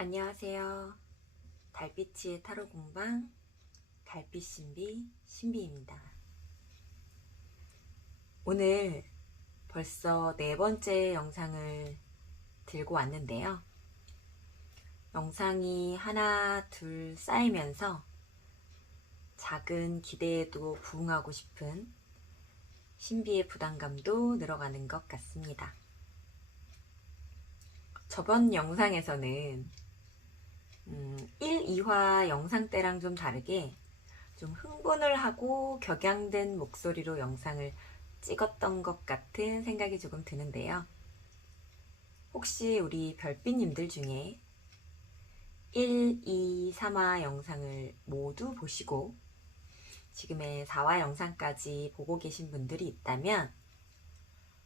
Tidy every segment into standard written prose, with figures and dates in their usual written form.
안녕하세요. 달빛의 타로 공방 달빛 신비 신비입니다. 오늘 벌써 네 번째 영상을 들고 왔는데요. 영상이 하나 둘 쌓이면서 작은 기대에도 부응하고 싶은 신비의 부담감도 늘어가는 것 같습니다. 저번 영상에서는 1, 2화 영상 때랑 좀 다르게 좀 흥분을 하고 격양된 목소리로 영상을 찍었던 것 같은 생각이 조금 드는데요. 혹시 우리 별빛님들 중에 1, 2, 3화 영상을 모두 보시고 지금의 4화 영상까지 보고 계신 분들이 있다면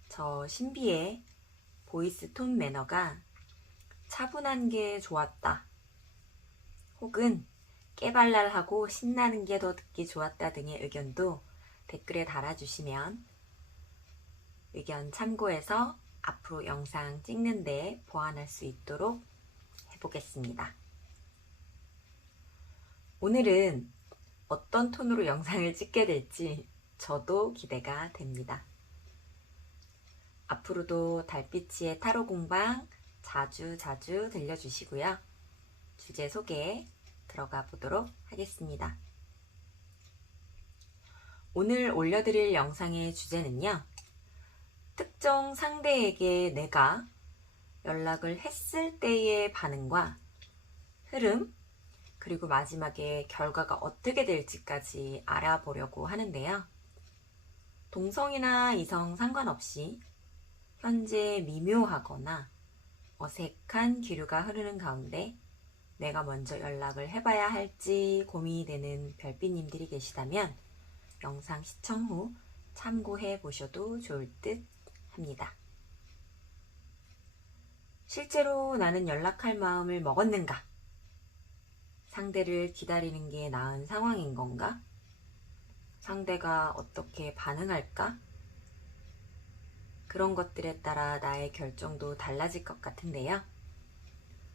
저 신비의 보이스 톤 매너가 차분한 게 좋았다, 혹은 깨발랄하고 신나는 게 더 듣기 좋았다 등의 의견도 댓글에 달아주시면 의견 참고해서 앞으로 영상 찍는데 보완할 수 있도록 해보겠습니다. 오늘은 어떤 톤으로 영상을 찍게 될지 저도 기대가 됩니다. 앞으로도 달빛의 타로 공방 자주 들려주시고요. 주제 소개 들어가 보도록 하겠습니다. 오늘 올려드릴 영상의 주제는요, 특정 상대에게 내가 연락을 했을 때의 반응과 흐름, 그리고 마지막에 결과가 어떻게 될지까지 알아보려고 하는데요. 동성이나 이성 상관없이 현재 미묘하거나 어색한 기류가 흐르는 가운데 내가 먼저 연락을 해봐야 할지 고민이 되는 별빛님들이 계시다면 영상 시청 후 참고해 보셔도 좋을 듯 합니다. 실제로 나는 연락할 마음을 먹었는가? 상대를 기다리는 게 나은 상황인 건가? 상대가 어떻게 반응할까? 그런 것들에 따라 나의 결정도 달라질 것 같은데요.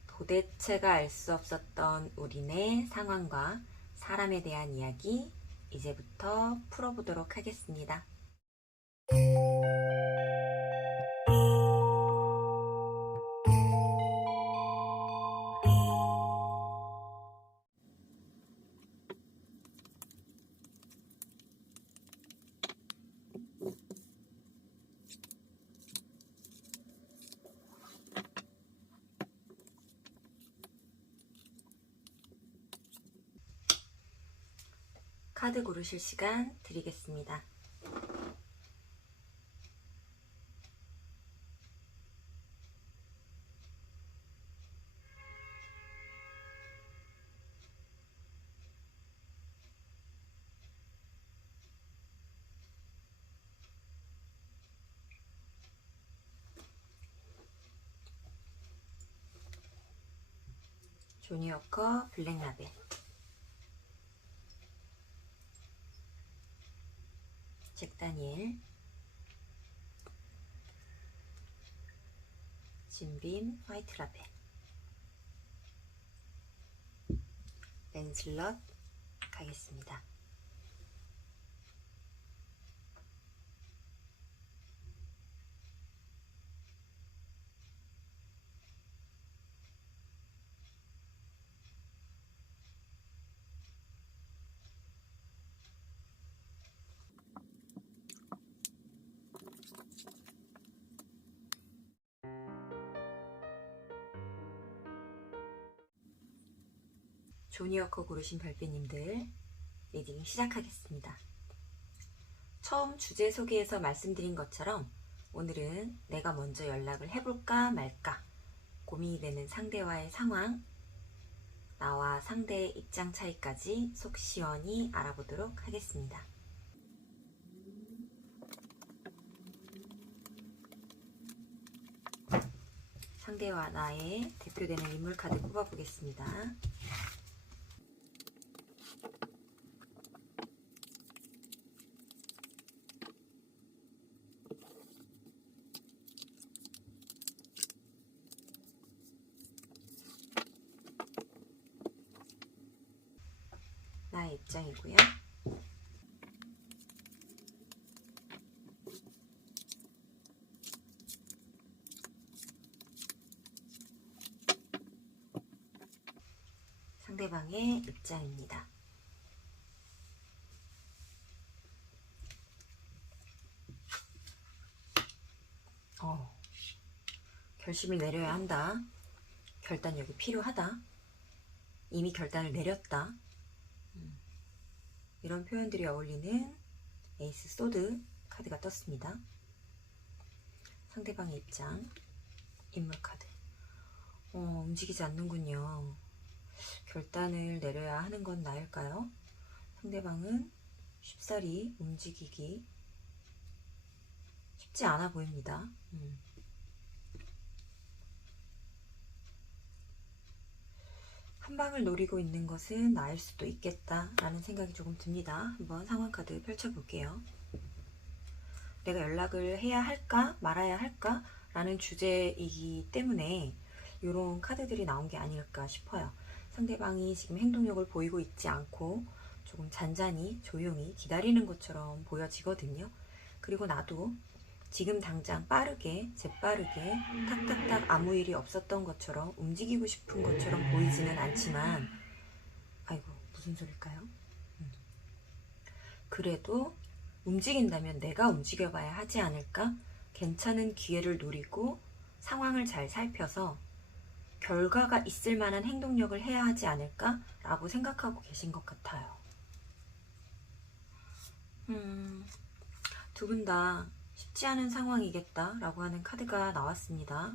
도대체가 알 수 없었던 우리네 상황과 사람에 대한 이야기 이제부터 풀어보도록 하겠습니다. 카드 고르실 시간 드리겠습니다. 조니 워커 블랙 라벨, 잭 다니엘, 진빔 화이트 라벨, 랜슬럿 가겠습니다. 조니 워커 고르신 별빛님들 리딩 시작하겠습니다. 처음 주제 소개에서 말씀드린 것처럼 오늘은 내가 먼저 연락을 해볼까 말까 고민이 되는 상대와의 상황, 나와 상대의 입장 차이까지 속 시원히 알아보도록 하겠습니다. 상대와 나의 대표되는 인물 카드 뽑아보겠습니다. 보고요. 상대방의 입장입니다. 결심을 내려야 한다. 결단력이 필요하다. 이미 결단을 내렸다. 이런 표현들이 어울리는 에이스 소드 카드가 떴습니다. 상대방의 입장, 인물 카드. 움직이지 않는군요. 결단을 내려야 하는 건 나일까요? 상대방은 쉽사리 움직이기 쉽지 않아 보입니다. 한 방을 노리고 있는 것은 나일 수도 있겠다라는 생각이 조금 듭니다. 한번 상황 카드 펼쳐볼게요. 내가 연락을 해야 할까 말아야 할까 라는 주제이기 때문에 이런 카드들이 나온 게 아닐까 싶어요. 상대방이 지금 행동력을 보이고 있지 않고 조금 잔잔히 조용히 기다리는 것처럼 보여지거든요. 그리고 나도 지금 당장 빠르게 재빠르게 탁탁탁 아무 일이 없었던 것처럼 움직이고 싶은 것처럼 보이지는 않지만, 아이고 무슨 소릴까요? 그래도 움직인다면 내가 움직여봐야 하지 않을까? 괜찮은 기회를 노리고 상황을 잘 살펴서 결과가 있을 만한 행동력을 해야 하지 않을까? 라고 생각하고 계신 것 같아요. 두 분 다 쉽지 않은 상황이겠다 라고 하는 카드가 나왔습니다.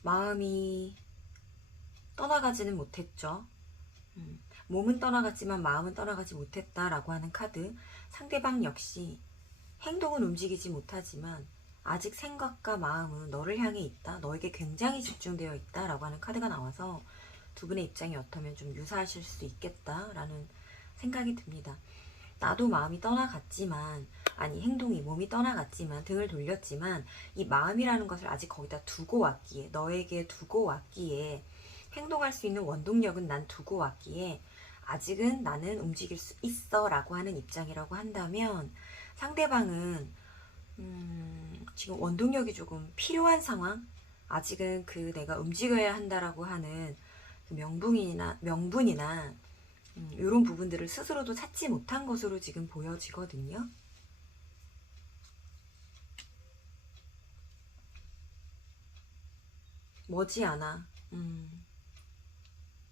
마음이 떠나가지는 못했죠. 몸은 떠나갔지만 마음은 떠나가지 못했다라고 하는 카드. 상대방 역시 행동은 움직이지 못하지만 아직 생각과 마음은 너를 향해 있다. 너에게 굉장히 집중되어 있다라고 하는 카드가 나와서 두 분의 입장이 어쩌면 좀 유사하실 수 있겠다라는 생각이 듭니다. 나도 마음이 떠나갔지만, 아니 행동이 몸이 떠나갔지만 등을 돌렸지만 이 마음이라는 것을 아직 거기다 두고 왔기에, 너에게 두고 왔기에, 행동할 수 있는 원동력은 난 두고 왔기에 아직은 나는 움직일 수 있어 라고 하는 입장이라고 한다면, 상대방은 지금 원동력이 조금 필요한 상황, 아직은 그 내가 움직여야 한다라고 하는 그 명분이나 이런 부분들을 스스로도 찾지 못한 것으로 지금 보여지거든요. 머지않아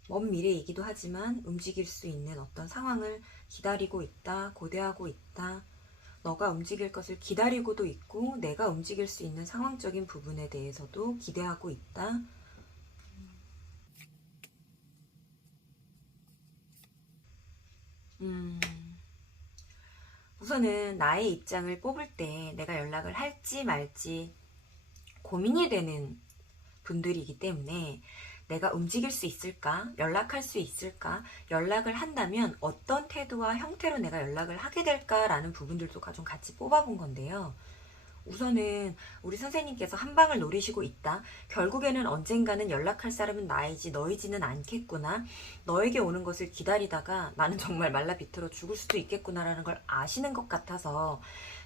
먼 미래이기도 하지만 움직일 수 있는 어떤 상황을 기다리고 있다, 고대하고 있다. 너가 움직일 것을 기다리고도 있고 내가 움직일 수 있는 상황적인 부분에 대해서도 기대하고 있다. 우선은 나의 입장을 뽑을 때 내가 연락을 할지 말지 고민이 되는 분들이기 때문에 내가 움직일 수 있을까? 연락할 수 있을까? 연락을 한다면 어떤 태도와 형태로 내가 연락을 하게 될까라는 부분들도 좀 같이 뽑아본 건데요. 우선은 우리 선생님께서 한 방을 노리시고 있다. 결국에는 언젠가는 연락할 사람은 나이지 너이지는 않겠구나. 너에게 오는 것을 기다리다가 나는 정말 말라 비틀어 죽을 수도 있겠구나라는 걸 아시는 것 같아서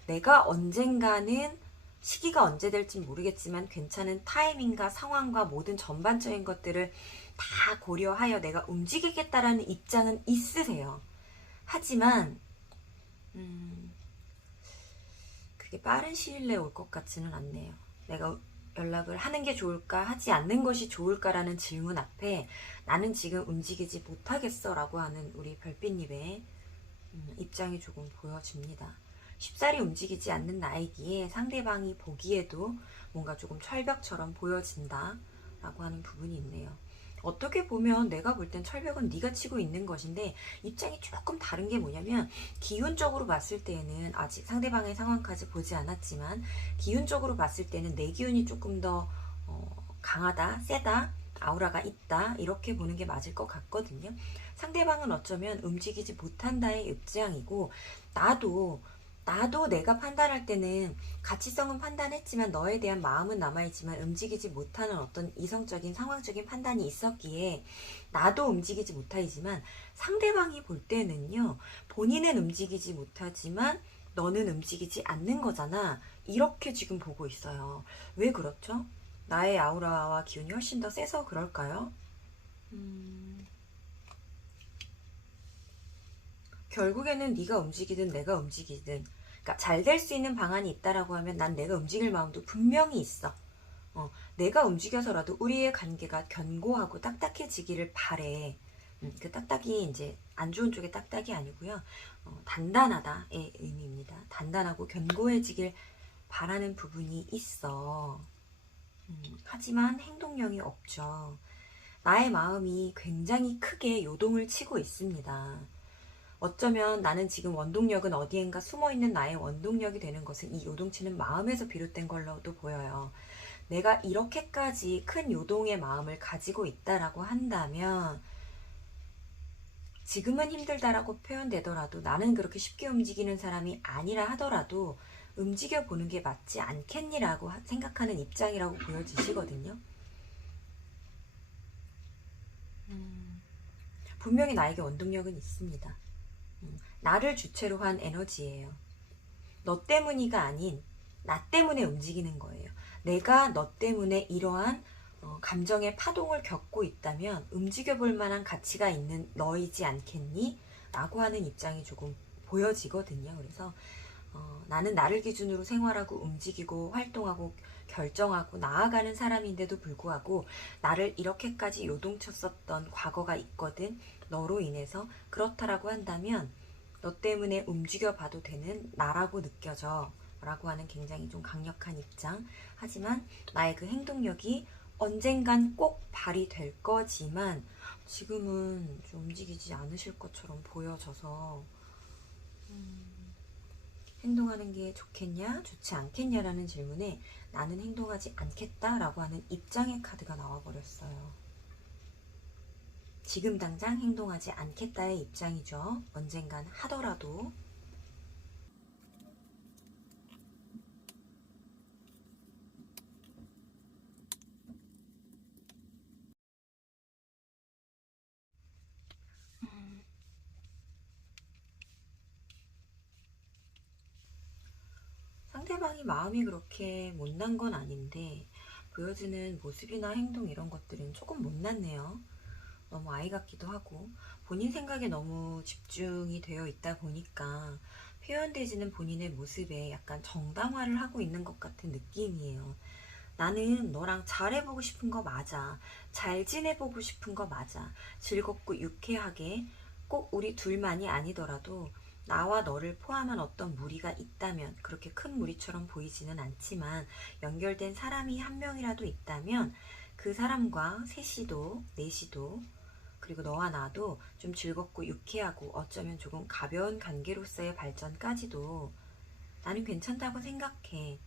내가 언젠가는 시기가 언제 될지 모르겠지만 괜찮은 타이밍과 상황과 모든 전반적인 것들을 다 고려하여 내가 움직이겠다라는 입장은 있으세요. 하지만 그게 빠른 시일 내에 올 것 같지는 않네요. 내가 연락을 하는 게 좋을까 하지 않는 것이 좋을까라는 질문 앞에 나는 지금 움직이지 못하겠어 라고 하는 우리 별빛님의 입장이 조금 보여집니다. 쉽사리 움직이지 않는 나이기에 상대방이 보기에도 뭔가 조금 철벽처럼 보여진다 라고 하는 부분이 있네요. 어떻게 보면 내가 볼 땐 철벽은 네가 치고 있는 것인데 입장이 조금 다른 게 뭐냐면, 기운적으로 봤을 때는 아직 상대방의 상황까지 보지 않았지만 기운적으로 봤을 때는 내 기운이 조금 더 강하다, 세다, 아우라가 있다 이렇게 보는 게 맞을 것 같거든요. 상대방은 어쩌면 움직이지 못한다의 입장이고 나도 나도 내가 판단할 때는 가치성은 판단했지만 너에 대한 마음은 남아있지만 움직이지 못하는 어떤 이성적인 상황적인 판단이 있었기에 나도 움직이지 못하지만 상대방이 볼 때는요, 본인은 움직이지 못하지만 너는 움직이지 않는 거잖아. 이렇게 지금 보고 있어요. 왜 그렇죠? 나의 아우라와 기운이 훨씬 더 세서 그럴까요? 결국에는 네가 움직이든 내가 움직이든, 그러니까 잘 될 수 있는 방안이 있다라고 하면 난 내가 움직일 마음도 분명히 있어. 내가 움직여서라도 우리의 관계가 견고하고 딱딱해지기를 바래. 그 딱딱이 이제 안 좋은 쪽의 딱딱이 아니고요. 단단하다의 의미입니다. 단단하고 견고해지길 바라는 부분이 있어. 하지만 행동력이 없죠. 나의 마음이 굉장히 크게 요동을 치고 있습니다. 어쩌면 나는 지금 원동력은 어디엔가 숨어있는 나의 원동력이 되는 것은 이 요동치는 마음에서 비롯된 걸로도 보여요. 내가 이렇게까지 큰 요동의 마음을 가지고 있다라고 한다면 지금은 힘들다라고 표현되더라도 나는 그렇게 쉽게 움직이는 사람이 아니라 하더라도 움직여 보는 게 맞지 않겠니라고 생각하는 입장이라고 보여지시거든요. 분명히 나에게 원동력은 있습니다. 나를 주체로 한 에너지예요. 너 때문이가 아닌 나 때문에 움직이는 거예요. 내가 너 때문에 이러한 감정의 파동을 겪고 있다면 움직여 볼 만한 가치가 있는 너이지 않겠니? 라고 하는 입장이 조금 보여지거든요. 그래서 나는 나를 기준으로 생활하고 움직이고 활동하고 결정하고 나아가는 사람인데도 불구하고 나를 이렇게까지 요동쳤었던 과거가 있거든. 너로 인해서 그렇다라고 한다면 너 때문에 움직여 봐도 되는 나라고 느껴져 라고 하는 굉장히 좀 강력한 입장. 하지만 나의 그 행동력이 언젠간 꼭 발휘될 거지만 지금은 좀 움직이지 않으실 것처럼 보여져서 행동하는 게 좋겠냐 좋지 않겠냐라는 질문에 나는 행동하지 않겠다라고 하는 입장의 카드가 나와버렸어요. 지금 당장 행동하지 않겠다의 입장이죠. 언젠간 하더라도. 상대방이 마음이 그렇게 못난 건 아닌데 보여지는 모습이나 행동 이런 것들은 조금 못났네요. 너무 아이 같기도 하고 본인 생각에 너무 집중이 되어 있다 보니까 표현되지는 본인의 모습에 약간 정당화를 하고 있는 것 같은 느낌이에요. 나는 너랑 잘해보고 싶은 거 맞아. 잘 지내보고 싶은 거 맞아. 즐겁고 유쾌하게 꼭 우리 둘만이 아니더라도 나와 너를 포함한 어떤 무리가 있다면 그렇게 큰 무리처럼 보이지는 않지만 연결된 사람이 한 명이라도 있다면 그 사람과 셋이도 넷이도 그리고 너와 나도 좀 즐겁고 유쾌하고 어쩌면 조금 가벼운 관계로서의 발전까지도 나는 괜찮다고 생각해.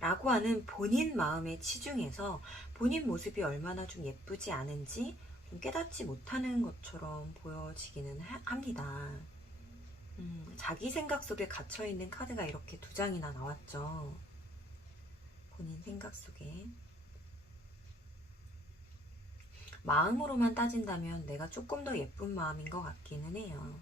라고 하는 본인 마음에 치중해서 본인 모습이 얼마나 좀 예쁘지 않은지 좀 깨닫지 못하는 것처럼 보여지기는 합니다. 자기 생각 속에 갇혀있는 카드가 이렇게 두 장이나 나왔죠. 본인 생각 속에. 마음으로만 따진다면 내가 조금 더 예쁜 마음인 것 같기는 해요.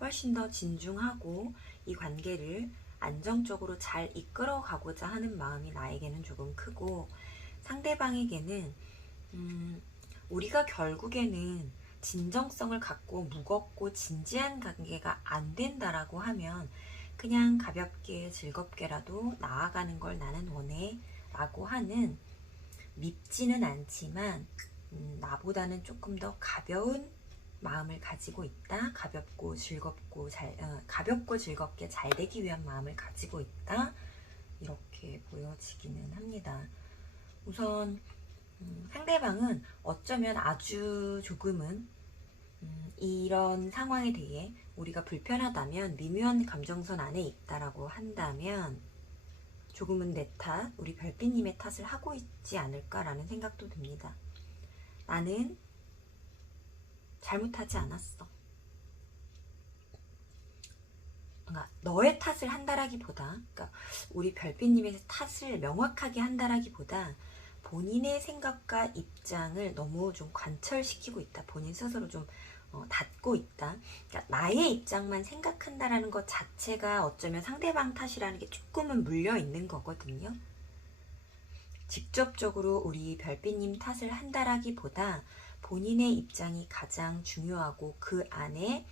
훨씬 더 진중하고 이 관계를 안정적으로 잘 이끌어 가고자 하는 마음이 나에게는 조금 크고 상대방에게는 우리가 결국에는 진정성을 갖고 무겁고 진지한 관계가 안 된다라고 하면 그냥 가볍게 즐겁게라도 나아가는 걸 나는 원해 라고 하는 밉지는 않지만 나보다는 조금 더 가벼운 마음을 가지고 있다. 가볍고 즐겁게 잘 되기 위한 마음을 가지고 있다. 이렇게 보여지기는 합니다. 우선 상대방은 어쩌면 아주 조금은 이런 상황에 대해 우리가 불편하다면 미묘한 감정선 안에 있다라고 한다면 조금은 내 탓, 우리 별빛님의 탓을 하고 있지 않을까라는 생각도 듭니다. 나는 잘못하지 않았어. 그러니까 너의 탓을 한다라기보다, 그러니까 우리 별빛님의 탓을 명확하게 한다라기보다 본인의 생각과 입장을 너무 좀 관철시키고 있다. 본인 스스로 좀 닫고 있다. 그러니까 나의 입장만 생각한다라는 것 자체가 어쩌면 상대방 탓이라는 게 조금은 물려 있는 거거든요. 직접적으로 우리 별빛님 탓을 한다라기보다 본인의 입장이 가장 중요하고 그 안에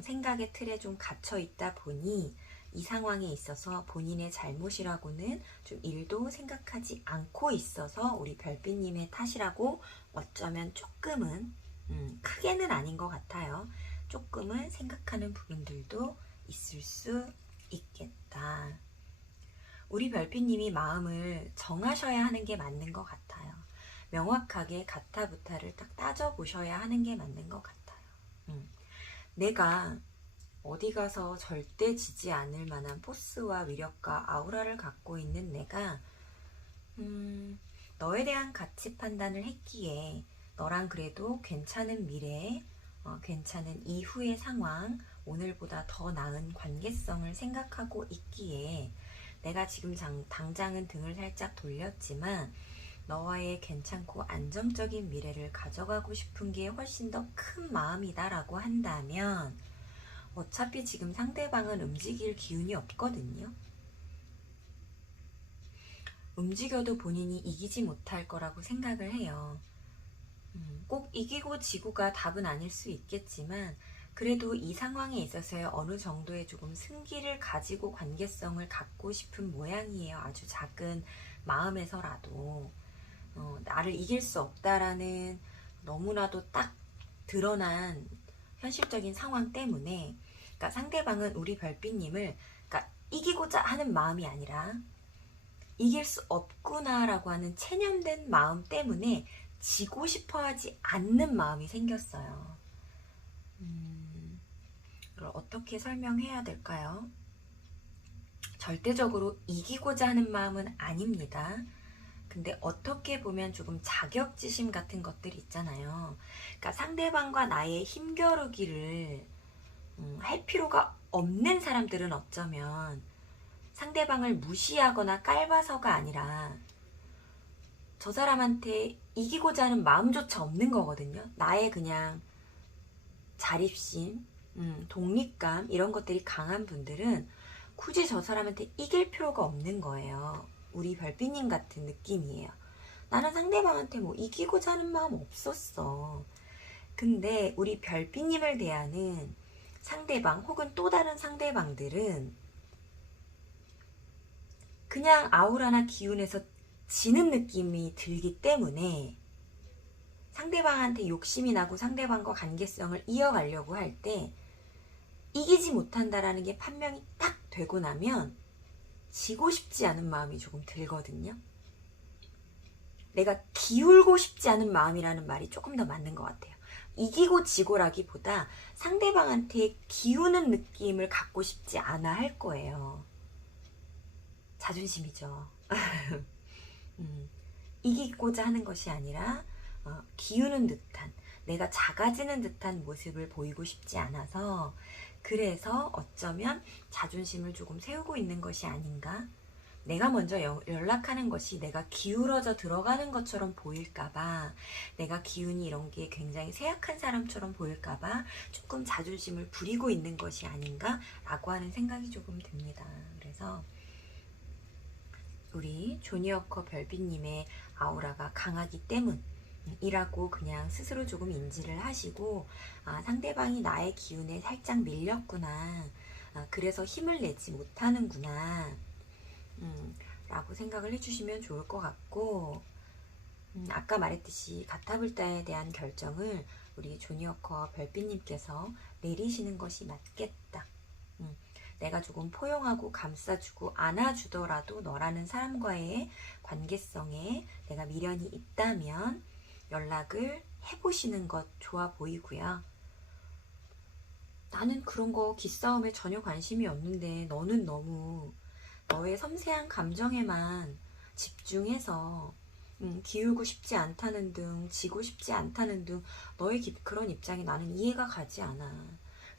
생각의 틀에 좀 갇혀 있다 보니 이 상황에 있어서 본인의 잘못이라고는 좀 일도 생각하지 않고 있어서 우리 별빛님의 탓이라고 어쩌면 조금은 크게는 아닌 것 같아요. 조금은 생각하는 부분들도 있을 수 있겠다. 우리 별빛님이 마음을 정하셔야 하는 게 맞는 것 같아요. 명확하게 가타부타를 딱 따져보셔야 하는 게 맞는 것 같아요. 내가 어디 가서 절대 지지 않을 만한 포스와 위력과 아우라를 갖고 있는 내가 너에 대한 가치 판단을 했기에 너랑 그래도 괜찮은 미래, 괜찮은 이후의 상황, 오늘보다 더 나은 관계성을 생각하고 있기에 내가 지금 당장은 등을 살짝 돌렸지만 너와의 괜찮고 안정적인 미래를 가져가고 싶은 게 훨씬 더 큰 마음이다라고 한다면 어차피 지금 상대방은 움직일 기운이 없거든요. 움직여도 본인이 이기지 못할 거라고 생각을 해요. 꼭 이기고 지고가 답은 아닐 수 있겠지만 그래도 이 상황에 있어서의 어느 정도의 조금 승기를 가지고 관계성을 갖고 싶은 모양이에요. 아주 작은 마음에서라도 나를 이길 수 없다라는 너무나도 딱 드러난 현실적인 상황 때문에, 그러니까 상대방은 우리 별빛님을 그러니까 이기고자 하는 마음이 아니라 이길 수 없구나라고 하는 체념된 마음 때문에 지고 싶어 하지 않는 마음이 생겼어요. 그걸 어떻게 설명해야 될까요? 절대적으로 이기고자 하는 마음은 아닙니다. 근데 어떻게 보면 조금 자격지심 같은 것들이 있잖아요. 그러니까 상대방과 나의 힘겨루기를 할 필요가 없는 사람들은 어쩌면 상대방을 무시하거나 깔봐서가 아니라 저 사람한테 이기고자 하는 마음조차 없는 거거든요. 나의 그냥 자립심, 독립감 이런 것들이 강한 분들은 굳이 저 사람한테 이길 필요가 없는 거예요. 우리 별빛님 같은 느낌이에요. 나는 상대방한테 뭐 이기고자 하는 마음 없었어. 근데 우리 별빛님을 대하는 상대방 혹은 또 다른 상대방들은 그냥 아우라나 기운에서 지는 느낌이 들기 때문에 상대방한테 욕심이 나고 상대방과 관계성을 이어가려고 할 때 이기지 못한다라는 게 판명이 딱 되고 나면 지고 싶지 않은 마음이 조금 들거든요. 내가 기울고 싶지 않은 마음이라는 말이 조금 더 맞는 것 같아요. 이기고 지고라기보다 상대방한테 기우는 느낌을 갖고 싶지 않아 할 거예요. 자존심이죠. 이기고자 하는 것이 아니라 기우는 듯한, 내가 작아지는 듯한 모습을 보이고 싶지 않아서, 그래서 어쩌면 자존심을 조금 세우고 있는 것이 아닌가. 내가 먼저 연락하는 것이 내가 기울어져 들어가는 것처럼 보일까봐, 내가 기운이 이런 게 굉장히 쇠약한 사람처럼 보일까봐 조금 자존심을 부리고 있는 것이 아닌가라고 하는 생각이 조금 듭니다. 그래서 우리 조니어커 별빛님의 아우라가 강하기 때문이라고 그냥 스스로 조금 인지를 하시고, 상대방이 나의 기운에 살짝 밀렸구나, 그래서 힘을 내지 못하는구나 라고 생각을 해주시면 좋을 것 같고, 아까 말했듯이 가타불타에 대한 결정을 우리 조니어커 별빛님께서 내리시는 것이 맞겠다. 내가 조금 포용하고 감싸주고 안아주더라도 너라는 사람과의 관계성에 내가 미련이 있다면 연락을 해보시는 것 좋아 보이고요. 나는 그런 거 기싸움에 전혀 관심이 없는데 너는 너무 너의 섬세한 감정에만 집중해서 기울고 싶지 않다는 등, 지고 싶지 않다는 등 너의 그런 입장이 나는 이해가 가지 않아.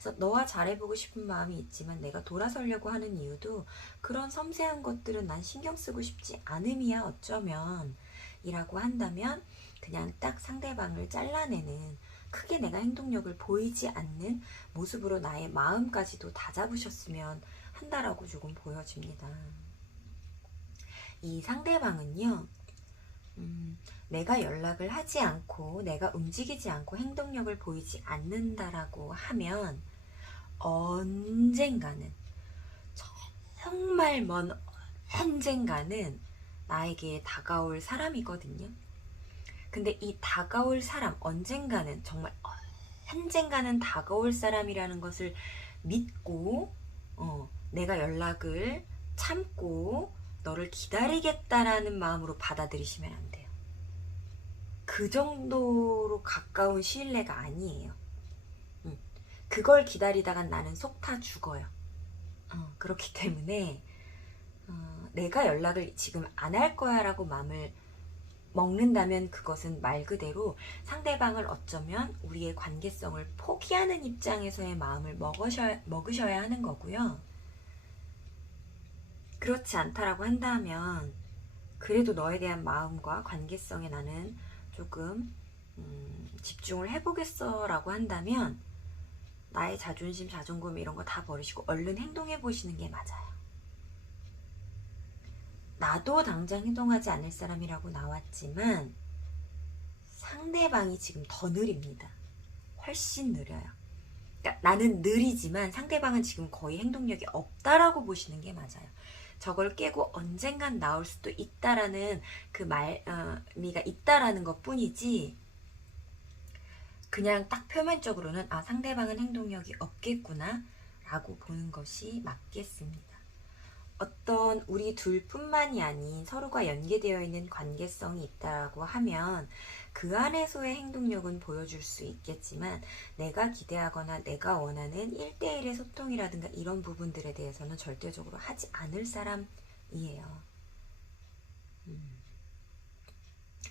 그래서 너와 잘해보고 싶은 마음이 있지만 내가 돌아서려고 하는 이유도 그런 섬세한 것들은 난 신경 쓰고 싶지 않음이야 어쩌면 이라고 한다면 그냥 딱 상대방을 잘라내는 크게 내가 행동력을 보이지 않는 모습으로 나의 마음까지도 다잡으셨으면 한다라고 조금 보여집니다. 이 상대방은요, 내가 연락을 하지 않고 내가 움직이지 않고 행동력을 보이지 않는다라고 하면 언젠가는 정말 먼 언젠가는 나에게 다가올 사람이거든요. 근데 이 다가올 사람, 언젠가는 정말 언젠가는 다가올 사람이라는 것을 믿고 내가 연락을 참고 너를 기다리겠다라는 마음으로 받아들이시면 안 돼요. 그 정도로 가까운 신뢰가 아니에요. 그걸 기다리다가 나는 속 타 죽어요. 그렇기 때문에 내가 연락을 지금 안 할 거야 라고 마음을 먹는다면 그것은 말 그대로 상대방을 어쩌면 우리의 관계성을 포기하는 입장에서의 마음을 먹으셔야 하는 거고요. 그렇지 않다라고 한다면 그래도 너에 대한 마음과 관계성에 나는 조금 집중을 해보겠어 라고 한다면 나의 자존심, 자존감 이런 거 다 버리시고 얼른 행동해 보시는 게 맞아요. 나도 당장 행동하지 않을 사람이라고 나왔지만 상대방이 지금 더 느립니다. 훨씬 느려요. 그러니까 나는 느리지만 상대방은 지금 거의 행동력이 없다라고 보시는 게 맞아요. 저걸 깨고 언젠간 나올 수도 있다라는 그 말미가 있다라는 것 뿐이지 그냥 딱 표면적으로는 상대방은 행동력이 없겠구나 라고 보는 것이 맞겠습니다. 어떤 우리 둘뿐만이 아닌 서로가 연계되어 있는 관계성이 있다고 하면 그 안에서의 행동력은 보여줄 수 있겠지만 내가 기대하거나 내가 원하는 1대1의 소통이라든가 이런 부분들에 대해서는 절대적으로 하지 않을 사람이에요.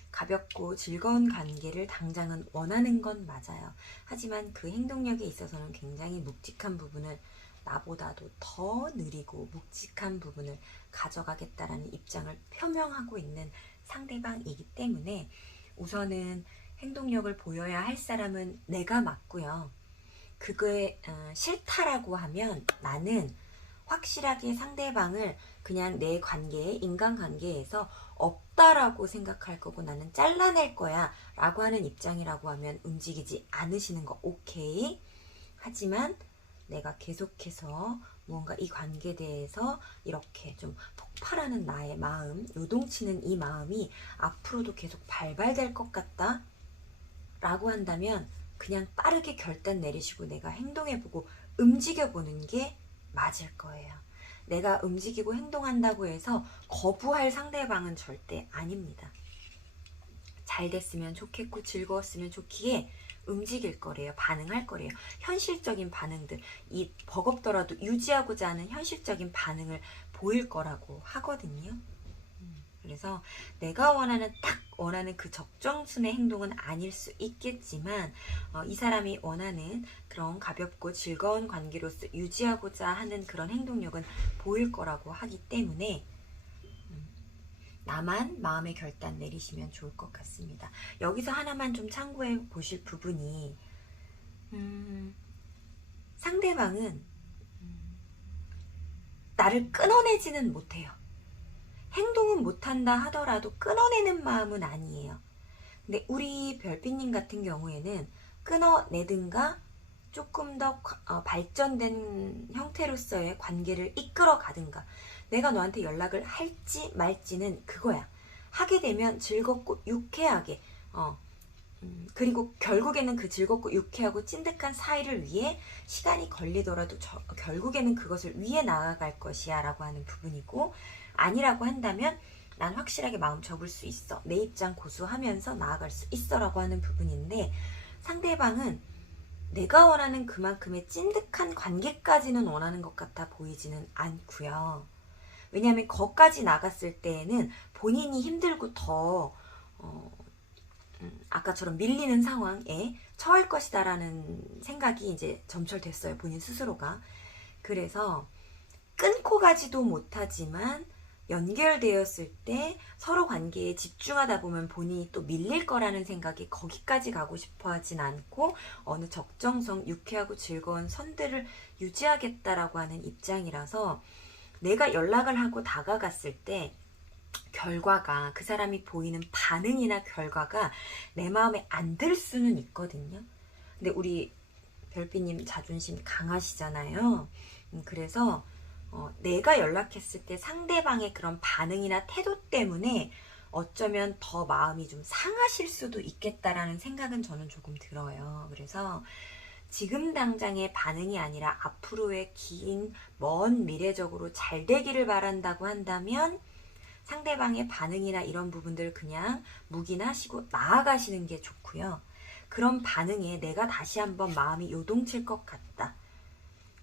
가볍고 즐거운 관계를 당장은 원하는 건 맞아요. 하지만 그 행동력에 있어서는 굉장히 묵직한 부분을 나보다도 더 느리고 묵직한 부분을 가져가겠다라는 입장을 표명하고 있는 상대방이기 때문에 우선은 행동력을 보여야 할 사람은 내가 맞고요. 그거에 싫다라고 하면 나는 확실하게 상대방을 그냥 내 관계에 인간관계에서 없다라고 생각할 거고 나는 잘라낼 거야 라고 하는 입장이라고 하면 움직이지 않으시는 거 오케이. 하지만 내가 계속해서 무언가 이 관계에 대해서 이렇게 좀 폭발하는 나의 마음, 요동치는 이 마음이 앞으로도 계속 발발될 것 같다 라고 한다면 그냥 빠르게 결단 내리시고 내가 행동해보고 움직여보는 게 맞을 거예요. 내가 움직이고 행동한다고 해서 거부할 상대방은 절대 아닙니다. 잘 됐으면 좋겠고 즐거웠으면 좋기에 움직일 거래요. 반응할 거래요. 현실적인 반응들, 이 버겁더라도 유지하고자 하는 현실적인 반응을 보일 거라고 하거든요. 그래서 내가 딱 원하는 그 적정순의 행동은 아닐 수 있겠지만 이 사람이 원하는 그런 가볍고 즐거운 관계로서 유지하고자 하는 그런 행동력은 보일 거라고 하기 때문에 나만 마음의 결단 내리시면 좋을 것 같습니다. 여기서 하나만 좀 참고해 보실 부분이 상대방은 나를 끊어내지는 못해요. 행동은 못한다 하더라도 끊어내는 마음은 아니에요. 근데 우리 별빛님 같은 경우에는 끊어내든가 조금 더 발전된 형태로서의 관계를 이끌어 가든가 내가 너한테 연락을 할지 말지는 그거야. 하게 되면 즐겁고 유쾌하게 그리고 결국에는 그 즐겁고 유쾌하고 찐득한 사이를 위해 시간이 걸리더라도 결국에는 그것을 위해 나아갈 것이야 라고 하는 부분이고 아니라고 한다면 난 확실하게 마음 접을 수 있어. 내 입장 고수하면서 나아갈 수 있어 라고 하는 부분인데 상대방은 내가 원하는 그만큼의 찐득한 관계까지는 원하는 것 같아 보이지는 않고요. 왜냐하면 거기까지 나갔을 때에는 본인이 힘들고 더 아까처럼 밀리는 상황에 처할 것이다라는 생각이 이제 점철됐어요. 본인 스스로가. 그래서 끊고 가지도 못하지만 연결되었을 때 서로 관계에 집중하다 보면 본인이 또 밀릴 거라는 생각이 거기까지 가고 싶어 하진 않고 어느 적정성, 유쾌하고 즐거운 선들을 유지하겠다라고 하는 입장이라서 내가 연락을 하고 다가갔을 때 결과가 그 사람이 보이는 반응이나 결과가 내 마음에 안 들 수는 있거든요. 근데 우리 별빛님 자존심 강하시잖아요. 그래서 내가 연락했을 때 상대방의 그런 반응이나 태도 때문에 어쩌면 더 마음이 좀 상하실 수도 있겠다라는 생각은 저는 조금 들어요. 그래서 지금 당장의 반응이 아니라 앞으로의 긴, 먼 미래적으로 잘 되기를 바란다고 한다면 상대방의 반응이나 이런 부분들을 그냥 묵인하시고 나아가시는 게 좋고요. 그런 반응에 내가 다시 한번 마음이 요동칠 것 같다.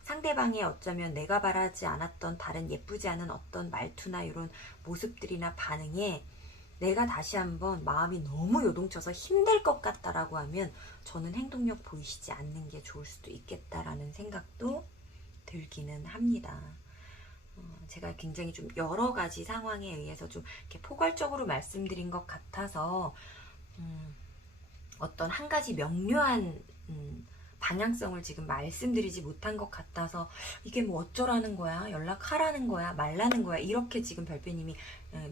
상대방이 어쩌면 내가 바라지 않았던 다른 예쁘지 않은 어떤 말투나 이런 모습들이나 반응에 내가 다시 한번 마음이 너무 요동쳐서 힘들 것 같다라고 하면 저는 행동력 보이시지 않는 게 좋을 수도 있겠다라는 생각도 들기는 합니다. 제가 굉장히 좀 여러 가지 상황에 의해서 좀 이렇게 포괄적으로 말씀드린 것 같아서 어떤 한 가지 명료한 방향성을 지금 말씀드리지 못한 것 같아서 이게 뭐 어쩌라는 거야, 연락하라는 거야, 말라는 거야 이렇게 지금 별빛님이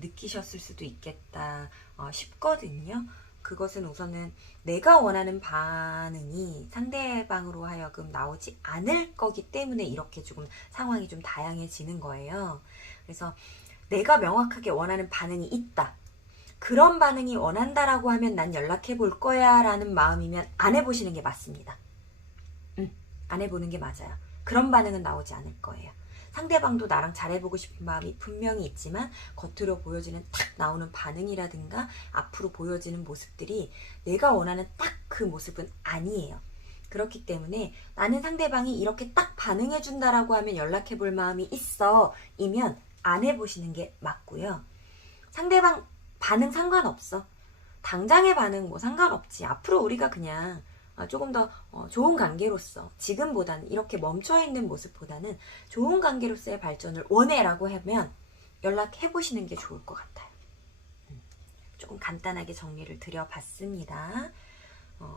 느끼셨을 수도 있겠다 싶거든요. 그것은 우선은 내가 원하는 반응이 상대방으로 하여금 나오지 않을 거기 때문에 이렇게 조금 상황이 좀 다양해지는 거예요. 그래서 내가 명확하게 원하는 반응이 있다. 그런 반응이 원한다라고 하면 난 연락해 볼 거야 라는 마음이면 안 해보시는 게 맞습니다. 안 해보는 게 맞아요. 그런 반응은 나오지 않을 거예요. 상대방도 나랑 잘해보고 싶은 마음이 분명히 있지만 겉으로 보여지는 탁 나오는 반응이라든가 앞으로 보여지는 모습들이 내가 원하는 딱 그 모습은 아니에요. 그렇기 때문에 나는 상대방이 이렇게 딱 반응해준다라고 하면 연락해볼 마음이 있어 이면 안 해보시는 게 맞고요. 상대방 반응 상관없어. 당장의 반응 뭐 상관없지. 앞으로 우리가 그냥 조금 더 좋은 관계로서 지금보다는 이렇게 멈춰있는 모습보다는 좋은 관계로서의 발전을 원해라고 하면 연락해보시는 게 좋을 것 같아요. 조금 간단하게 정리를 드려봤습니다.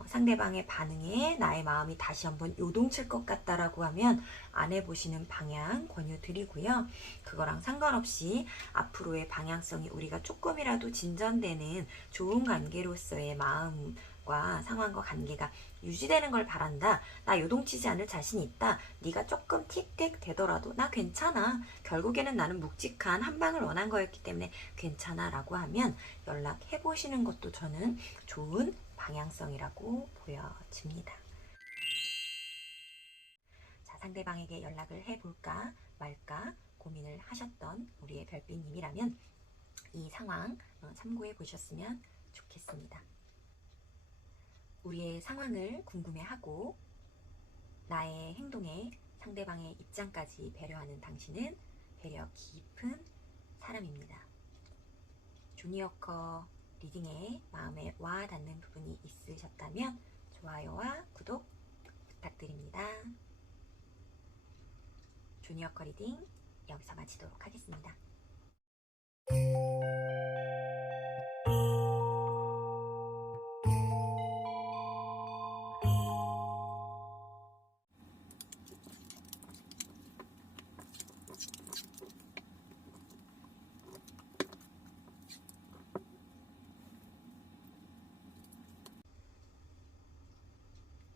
상대방의 반응에 나의 마음이 다시 한번 요동칠 것 같다라고 하면 안 해보시는 방향 권유드리고요. 그거랑 상관없이 앞으로의 방향성이 우리가 조금이라도 진전되는 좋은 관계로서의 마음과 상황과 관계가 유지되는 걸 바란다. 나 요동치지 않을 자신이 있다. 네가 조금 틱틱 되더라도 나 괜찮아. 결국에는 나는 묵직한 한 방을 원한 거였기 때문에 괜찮아 라고 하면 연락해보시는 것도 저는 좋은 방향성이라고 보여집니다. 자, 상대방에게 연락을 해볼까 말까 고민을 하셨던 우리의 별빛님이라면 이 상황 참고해 보셨으면 좋겠습니다. 우리의 상황을 궁금해하고 나의 행동에 상대방의 입장까지 배려하는 당신은 배려 깊은 사람입니다. 조니 워커 리딩에 마음에 와 닿는 부분이 있으셨다면 좋아요와 구독 부탁드립니다. 조니 워커 리딩 여기서 마치도록 하겠습니다.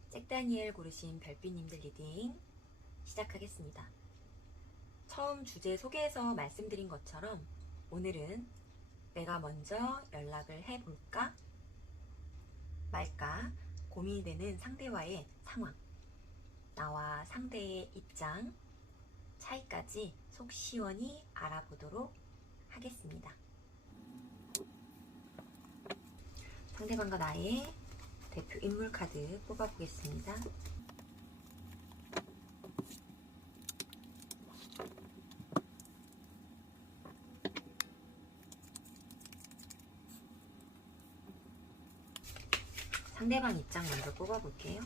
잭다니엘 고르신 별빛님들 리딩 시작하겠습니다. 처음 주제 소개에서 말씀드린 것처럼 오늘은 내가 먼저 연락을 해볼까 말까 고민이 되는 상대와의 상황, 나와 상대의 입장, 차이까지 속 시원히 알아보도록 하겠습니다. 상대방과 나의 대표 인물 카드 뽑아보겠습니다. 상대방 입장 먼저 뽑아볼게요.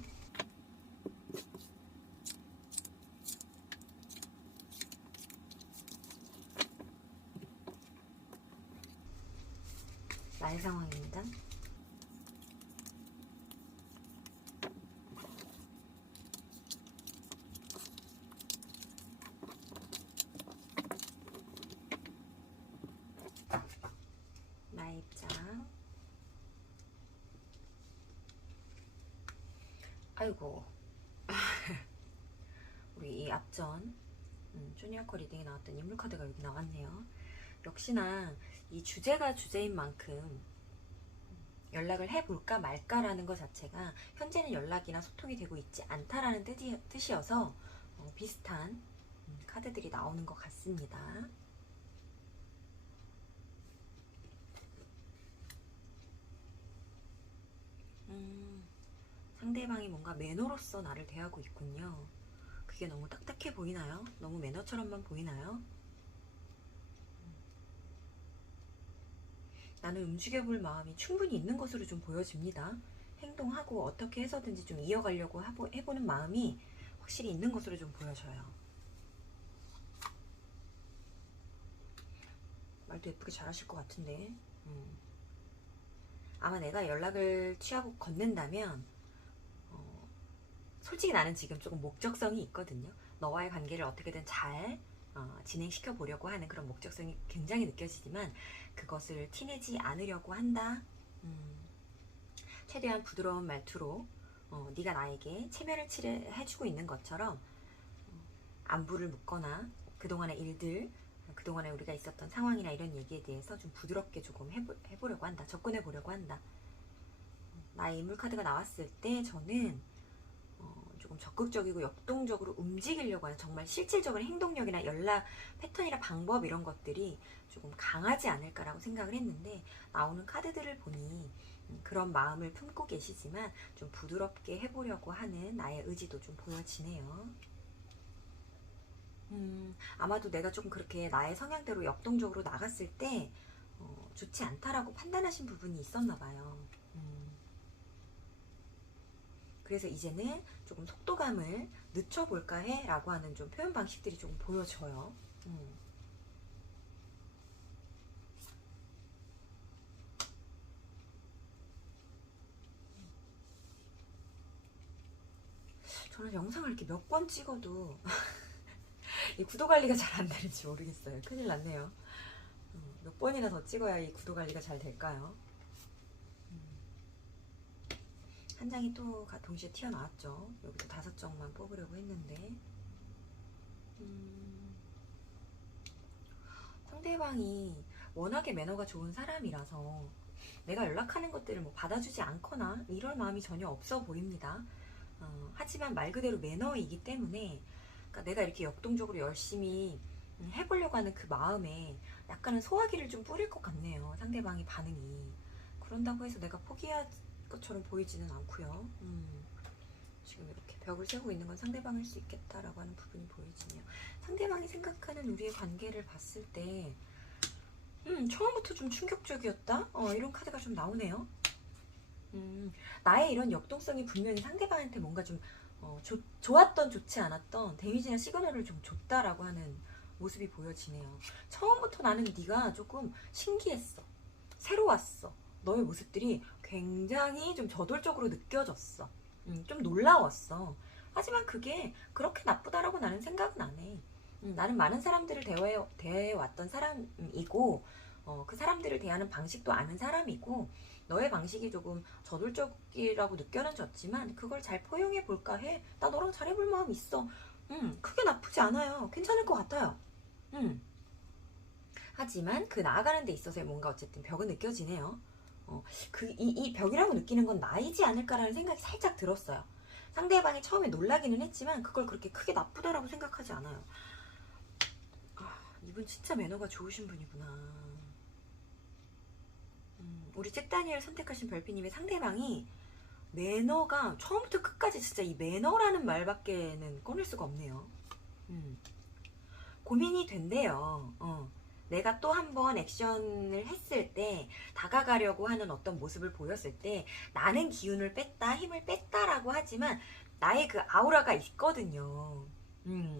나의 상황입니다. 나의 입장. 아이고 우리 이 앞전 주니어커 리딩에 나왔던 인물 카드가 여기 나왔네요. 역시나 이 주제가 주제인 만큼 연락을 해볼까 말까라는 것 자체가 현재는 연락이나 소통이 되고 있지 않다라는 뜻이어서 비슷한 카드들이 나오는 것 같습니다. 상대방이 뭔가 매너로서 나를 대하고 있군요. 그게 너무 딱딱해 보이나요? 너무 매너처럼만 보이나요? 나는 움직여볼 마음이 충분히 있는 것으로 좀 보여집니다. 행동하고 어떻게 해서든지 좀 이어가려고 해보는 마음이 확실히 있는 것으로 좀 보여져요. 말도 예쁘게 잘하실 것 같은데 아마 내가 연락을 취하고 건넨다면 솔직히 나는 지금 조금 목적성이 있거든요. 너와의 관계를 어떻게든 잘 진행시켜 보려고 하는 그런 목적성이 굉장히 느껴지지만 그것을 티내지 않으려고 한다. 최대한 부드러운 말투로 네가 나에게 체면을 해주고 있는 것처럼 안부를 묻거나 그동안의 일들, 그동안에 우리가 있었던 상황이나 이런 얘기에 대해서 좀 부드럽게 조금 해보려고 한다. 접근해 보려고 한다. 나의 인물 카드가 나왔을 때 저는 조금 적극적이고 역동적으로 움직이려고 하는 정말 실질적인 행동력이나 연락 패턴이나 방법 이런 것들이 조금 강하지 않을까라고 생각을 했는데 나오는 카드들을 보니 그런 마음을 품고 계시지만 좀 부드럽게 해보려고 하는 나의 의지도 좀 보여지네요. 아마도 내가 조금 그렇게 나의 성향대로 역동적으로 나갔을 때 좋지 않다라고 판단하신 부분이 있었나 봐요. 그래서 이제는 조금 속도감을 늦춰볼까 해 라고 하는 좀 표현 방식들이 조금 보여져요. 저는 영상을 이렇게 몇 번 찍어도 이 구도 관리가 잘 안 되는지 모르겠어요. 큰일 났네요. 몇 번이나 더 찍어야 이 구도 관리가 잘 될까요? 한 장이 또 동시에 튀어나왔죠. 여기도 5장만 뽑으려고 했는데 상대방이 워낙에 매너가 좋은 사람이라서 내가 연락하는 것들을 뭐 받아주지 않거나 이럴 마음이 전혀 없어 보입니다. 하지만 말 그대로 매너이기 때문에 그러니까 내가 이렇게 역동적으로 열심히 해보려고 하는 그 마음에 약간은 소화기를 좀 뿌릴 것 같네요. 상대방의 반응이. 그런다고 해서 내가 포기할 것처럼 보이지는 않고요. 지금 이렇게 벽을 세우고 있는 건 상대방일 수 있겠다라고 하는 부분이 보여지네요. 상대방이 생각하는 우리의 관계를 봤을 때 처음부터 좀 충격적이었다? 이런 카드가 좀 나오네요. 나의 이런 역동성이 분명히 상대방한테 뭔가 좀 좋았던 좋지 않았던 데미지나 시그널을 좀 줬다라고 하는 모습이 보여지네요. 처음부터 나는 네가 조금 신기했어. 새로웠어. 너의 모습들이 굉장히 좀 저돌적으로 느껴졌어. 좀 놀라웠어. 하지만 그게 그렇게 나쁘다라고 나는 생각은 안 해. 나는 많은 사람들을 대해왔던 사람이고 그 사람들을 대하는 방식도 아는 사람이고 너의 방식이 조금 저돌적이라고 느껴졌지만 그걸 잘 포용해 볼까 해. 나 너랑 잘해볼 마음 있어. 크게 나쁘지 않아요. 괜찮을 것 같아요. 하지만 그 나아가는 데 있어서의 뭔가 어쨌든 벽은 느껴지네요. 이 벽이라고 느끼는 건 나이지 않을까라는 생각이 살짝 들었어요. 상대방이 처음에 놀라기는 했지만 그걸 그렇게 크게 나쁘다라고 생각하지 않아요. 이분 진짜 매너가 좋으신 분이구나. 우리 잭다니엘 선택하신 별빛님의 상대방이 매너가 처음부터 끝까지 진짜 이 매너라는 말밖에는 꺼낼 수가 없네요. 고민이 된대요. 내가 또 한 번 액션을 했을 때, 다가가려고 하는 어떤 모습을 보였을 때 나는 기운을 뺐다, 힘을 뺐다라고 하지만 나의 그 아우라가 있거든요.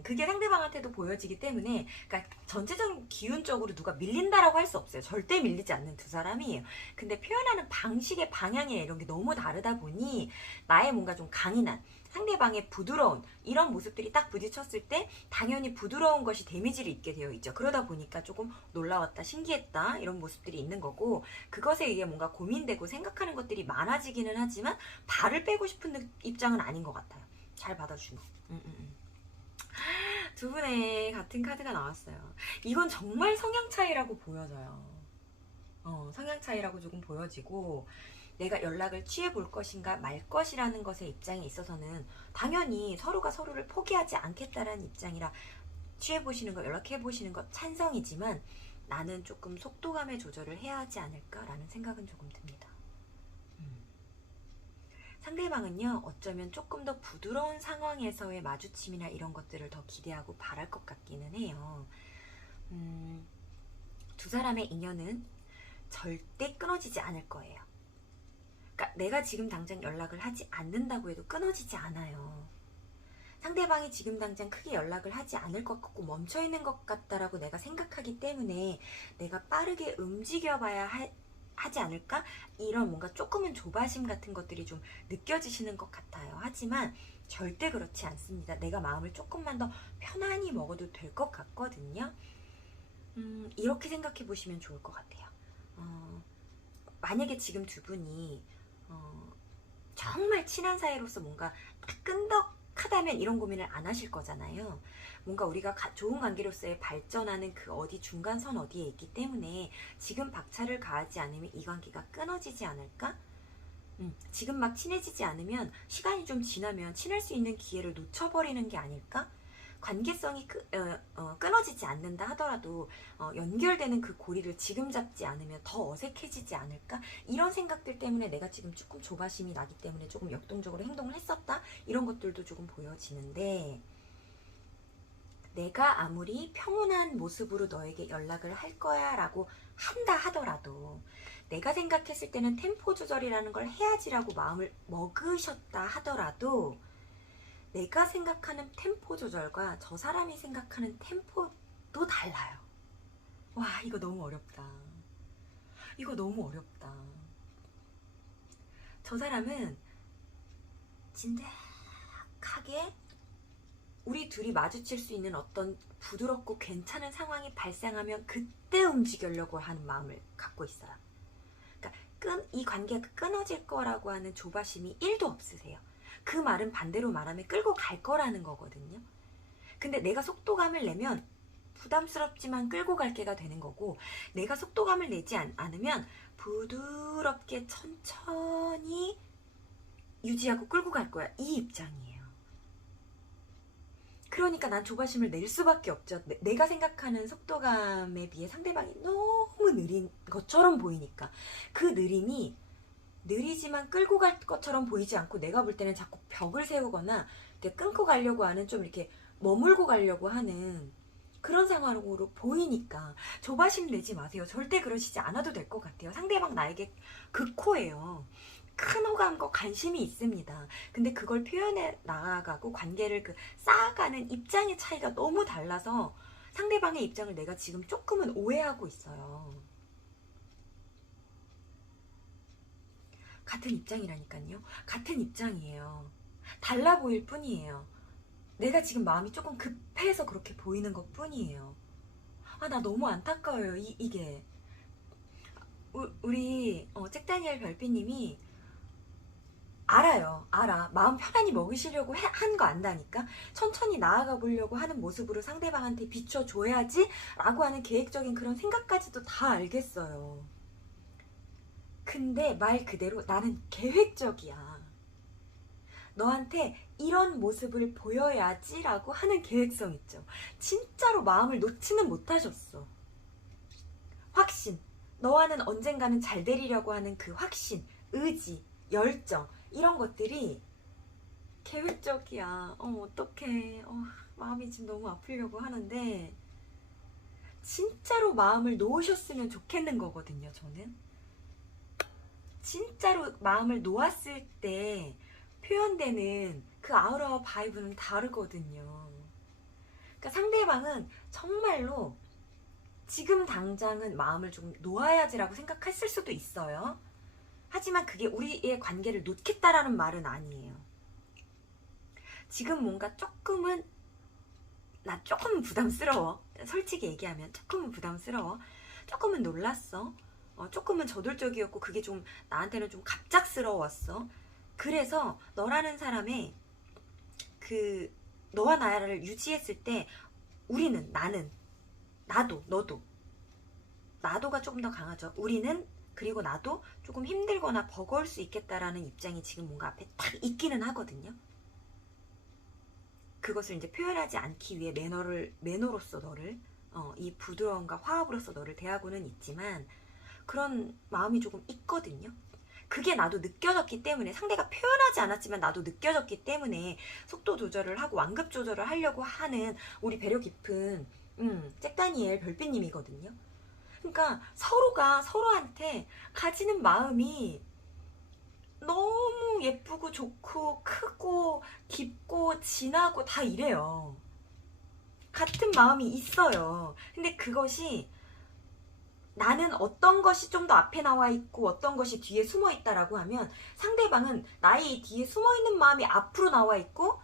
그게 상대방한테도 보여지기 때문에, 그러니까 전체적인 기운적으로 누가 밀린다라고 할 수 없어요. 절대 밀리지 않는 두 사람이에요. 근데 표현하는 방식의 방향이나 이런 게 너무 다르다 보니 나의 뭔가 좀 강인한, 상대방의 부드러운 이런 모습들이 딱 부딪혔을 때 당연히 부드러운 것이 데미지를 입게 되어 있죠. 그러다 보니까 조금 놀라웠다, 신기했다 이런 모습들이 있는 거고, 그것에 의해 뭔가 고민되고 생각하는 것들이 많아지기는 하지만 발을 빼고 싶은 입장은 아닌 것 같아요. 잘 받아주고. 두 분의 같은 카드가 나왔어요. 이건 정말 성향 차이라고 보여져요. 성향 차이라고 조금 보여지고, 내가 연락을 취해 볼 것인가 말 것이라는 것의 입장에 있어서는 당연히 서로가 서로를 포기하지 않겠다라는 입장이라 취해 보시는 것, 연락해 보시는 것 찬성이지만, 나는 조금 속도감의 조절을 해야 하지 않을까라는 생각은 조금 듭니다. 상대방은요, 어쩌면 조금 더 부드러운 상황에서의 마주침이나 이런 것들을 더 기대하고 바랄 것 같기는 해요. 두 사람의 인연은 절대 끊어지지 않을 거예요. 그러니까 내가 지금 당장 연락을 하지 않는다고 해도 끊어지지 않아요. 상대방이 지금 당장 크게 연락을 하지 않을 것 같고 멈춰있는 것 같다라고 내가 생각하기 때문에 내가 빠르게 움직여봐야 하지 않을까? 이런 뭔가 조금은 조바심 같은 것들이 좀 느껴지시는 것 같아요. 하지만 절대 그렇지 않습니다. 내가 마음을 조금만 더 편안히 먹어도 될 것 같거든요. 이렇게 생각해 보시면 좋을 것 같아요. 만약에 지금 두 분이 정말 친한 사이로서 뭔가 끈덕하다면 이런 고민을 안 하실 거잖아요. 뭔가 우리가 좋은 관계로서의 발전하는 그 어디 중간선 어디에 있기 때문에 지금 박차를 가하지 않으면 이 관계가 끊어지지 않을까? 지금 막 친해지지 않으면 시간이 좀 지나면 친할 수 있는 기회를 놓쳐버리는 게 아닐까? 관계성이 끊어지지 않는다 하더라도 연결되는 그 고리를 지금 잡지 않으면 더 어색해지지 않을까? 이런 생각들 때문에 내가 지금 조금 조바심이 나기 때문에 조금 역동적으로 행동을 했었다? 이런 것들도 조금 보여지는데, 내가 아무리 평온한 모습으로 너에게 연락을 할 거야 라고 한다 하더라도, 내가 생각했을 때는 템포 조절이라는 걸 해야지라고 마음을 먹으셨다 하더라도, 내가 생각하는 템포 조절과 저 사람이 생각하는 템포도 달라요. 와, 이거 너무 어렵다. 이거 너무 어렵다. 저 사람은 진득하게 우리 둘이 마주칠 수 있는 어떤 부드럽고 괜찮은 상황이 발생하면 그때 움직이려고 하는 마음을 갖고 있어요. 그러니까 이 관계가 끊어질 거라고 하는 조바심이 1도 없으세요. 그 말은 반대로 말하면 끌고 갈 거라는 거거든요. 근데 내가 속도감을 내면 부담스럽지만 끌고 갈 게가 되는 거고, 내가 속도감을 내지 않으면 부드럽게 천천히 유지하고 끌고 갈 거야. 이 입장이에요. 그러니까 난 조바심을 낼 수밖에 없죠. 내가 생각하는 속도감에 비해 상대방이 너무 느린 것처럼 보이니까 그 느림이 느리지만 끌고 갈 것처럼 보이지 않고, 내가 볼 때는 자꾸 벽을 세우거나 이렇게 끊고 가려고 하는, 좀 이렇게 머물고 가려고 하는 그런 상황으로 보이니까 조바심 내지 마세요. 절대 그러시지 않아도 될 것 같아요. 상대방 나에게 극호예요. 큰 호감과 관심이 있습니다. 근데 그걸 표현해 나아가고 관계를 쌓아가는 입장의 차이가 너무 달라서 상대방의 입장을 내가 지금 조금은 오해하고 있어요. 같은 입장이라니까요. 같은 입장이에요. 달라 보일 뿐이에요. 내가 지금 마음이 조금 급해서 그렇게 보이는 것 뿐이에요. 나 너무 안타까워요. 이게. 우리 잭다니엘 별빛님이 알아. 마음 편안히 먹이시려고 한 거 안다니까? 천천히 나아가 보려고 하는 모습으로 상대방한테 비춰줘야지 라고 하는 계획적인 그런 생각까지도 다 알겠어요. 근데 말 그대로 나는 계획적이야. 너한테 이런 모습을 보여야지 라고 하는 계획성 있죠. 진짜로 마음을 놓지는 못하셨어. 확신. 너와는 언젠가는 잘 되리려고 하는 그 확신, 의지, 열정, 이런 것들이 계획적이야. 어떡해. 마음이 지금 너무 아프려고 하는데, 진짜로 마음을 놓으셨으면 좋겠는 거거든요, 저는. 진짜로 마음을 놓았을 때 표현되는 그 아우라와 바이브는 다르거든요. 그러니까 상대방은 정말로 지금 당장은 마음을 좀 놓아야지라고 생각했을 수도 있어요. 하지만 그게 우리의 관계를 놓겠다라는 말은 아니에요. 지금 뭔가 조금은 나 조금은 부담스러워. 솔직히 얘기하면 조금은 부담스러워. 조금은 놀랐어. 조금은 저돌적이었고 그게 좀 나한테는 좀 갑작스러웠어. 그래서 너라는 사람의 그 너와 나를 유지했을 때 우리는 나도 너도 나도가 조금 더 강하죠. 우리는 그리고 나도 조금 힘들거나 버거울 수 있겠다라는 입장이 지금 뭔가 앞에 딱 있기는 하거든요. 그것을 이제 표현하지 않기 위해 매너로서 너를 이 부드러움과 화합으로서 너를 대하고는 있지만 그런 마음이 조금 있거든요. 그게 나도 느껴졌기 때문에 상대가 표현하지 않았지만 나도 느껴졌기 때문에 속도 조절을 하고 완급 조절을 하려고 하는 우리 배려 깊은 잭다니엘 별빛님이거든요. 그러니까 서로가 서로한테 가지는 마음이 너무 예쁘고 좋고 크고 깊고 진하고 다 이래요. 같은 마음이 있어요. 근데 그것이 나는 어떤 것이 좀 더 앞에 나와 있고 어떤 것이 뒤에 숨어 있다라고 하면 상대방은 나의 뒤에 숨어 있는 마음이 앞으로 나와 있고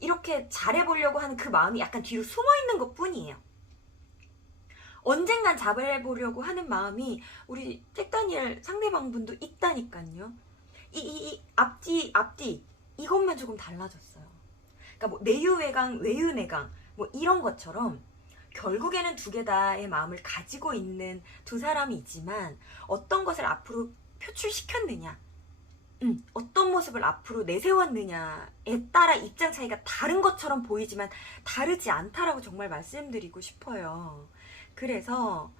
이렇게 잘해보려고 하는 그 마음이 약간 뒤로 숨어 있는 것 뿐이에요. 언젠간 잘해보려고 하는 마음이 우리 잭다니엘 상대방분도 있다니까요. 이 앞뒤 이것만 조금 달라졌어요. 그러니까 뭐 내유외강, 외유내강 뭐 이런 것처럼 결국에는 두 개 다의 마음을 가지고 있는 두 사람이 있지만 어떤 것을 앞으로 표출시켰느냐, 어떤 모습을 앞으로 내세웠느냐에 따라 입장 차이가 다른 것처럼 보이지만 다르지 않다라고 정말 말씀드리고 싶어요. 그래서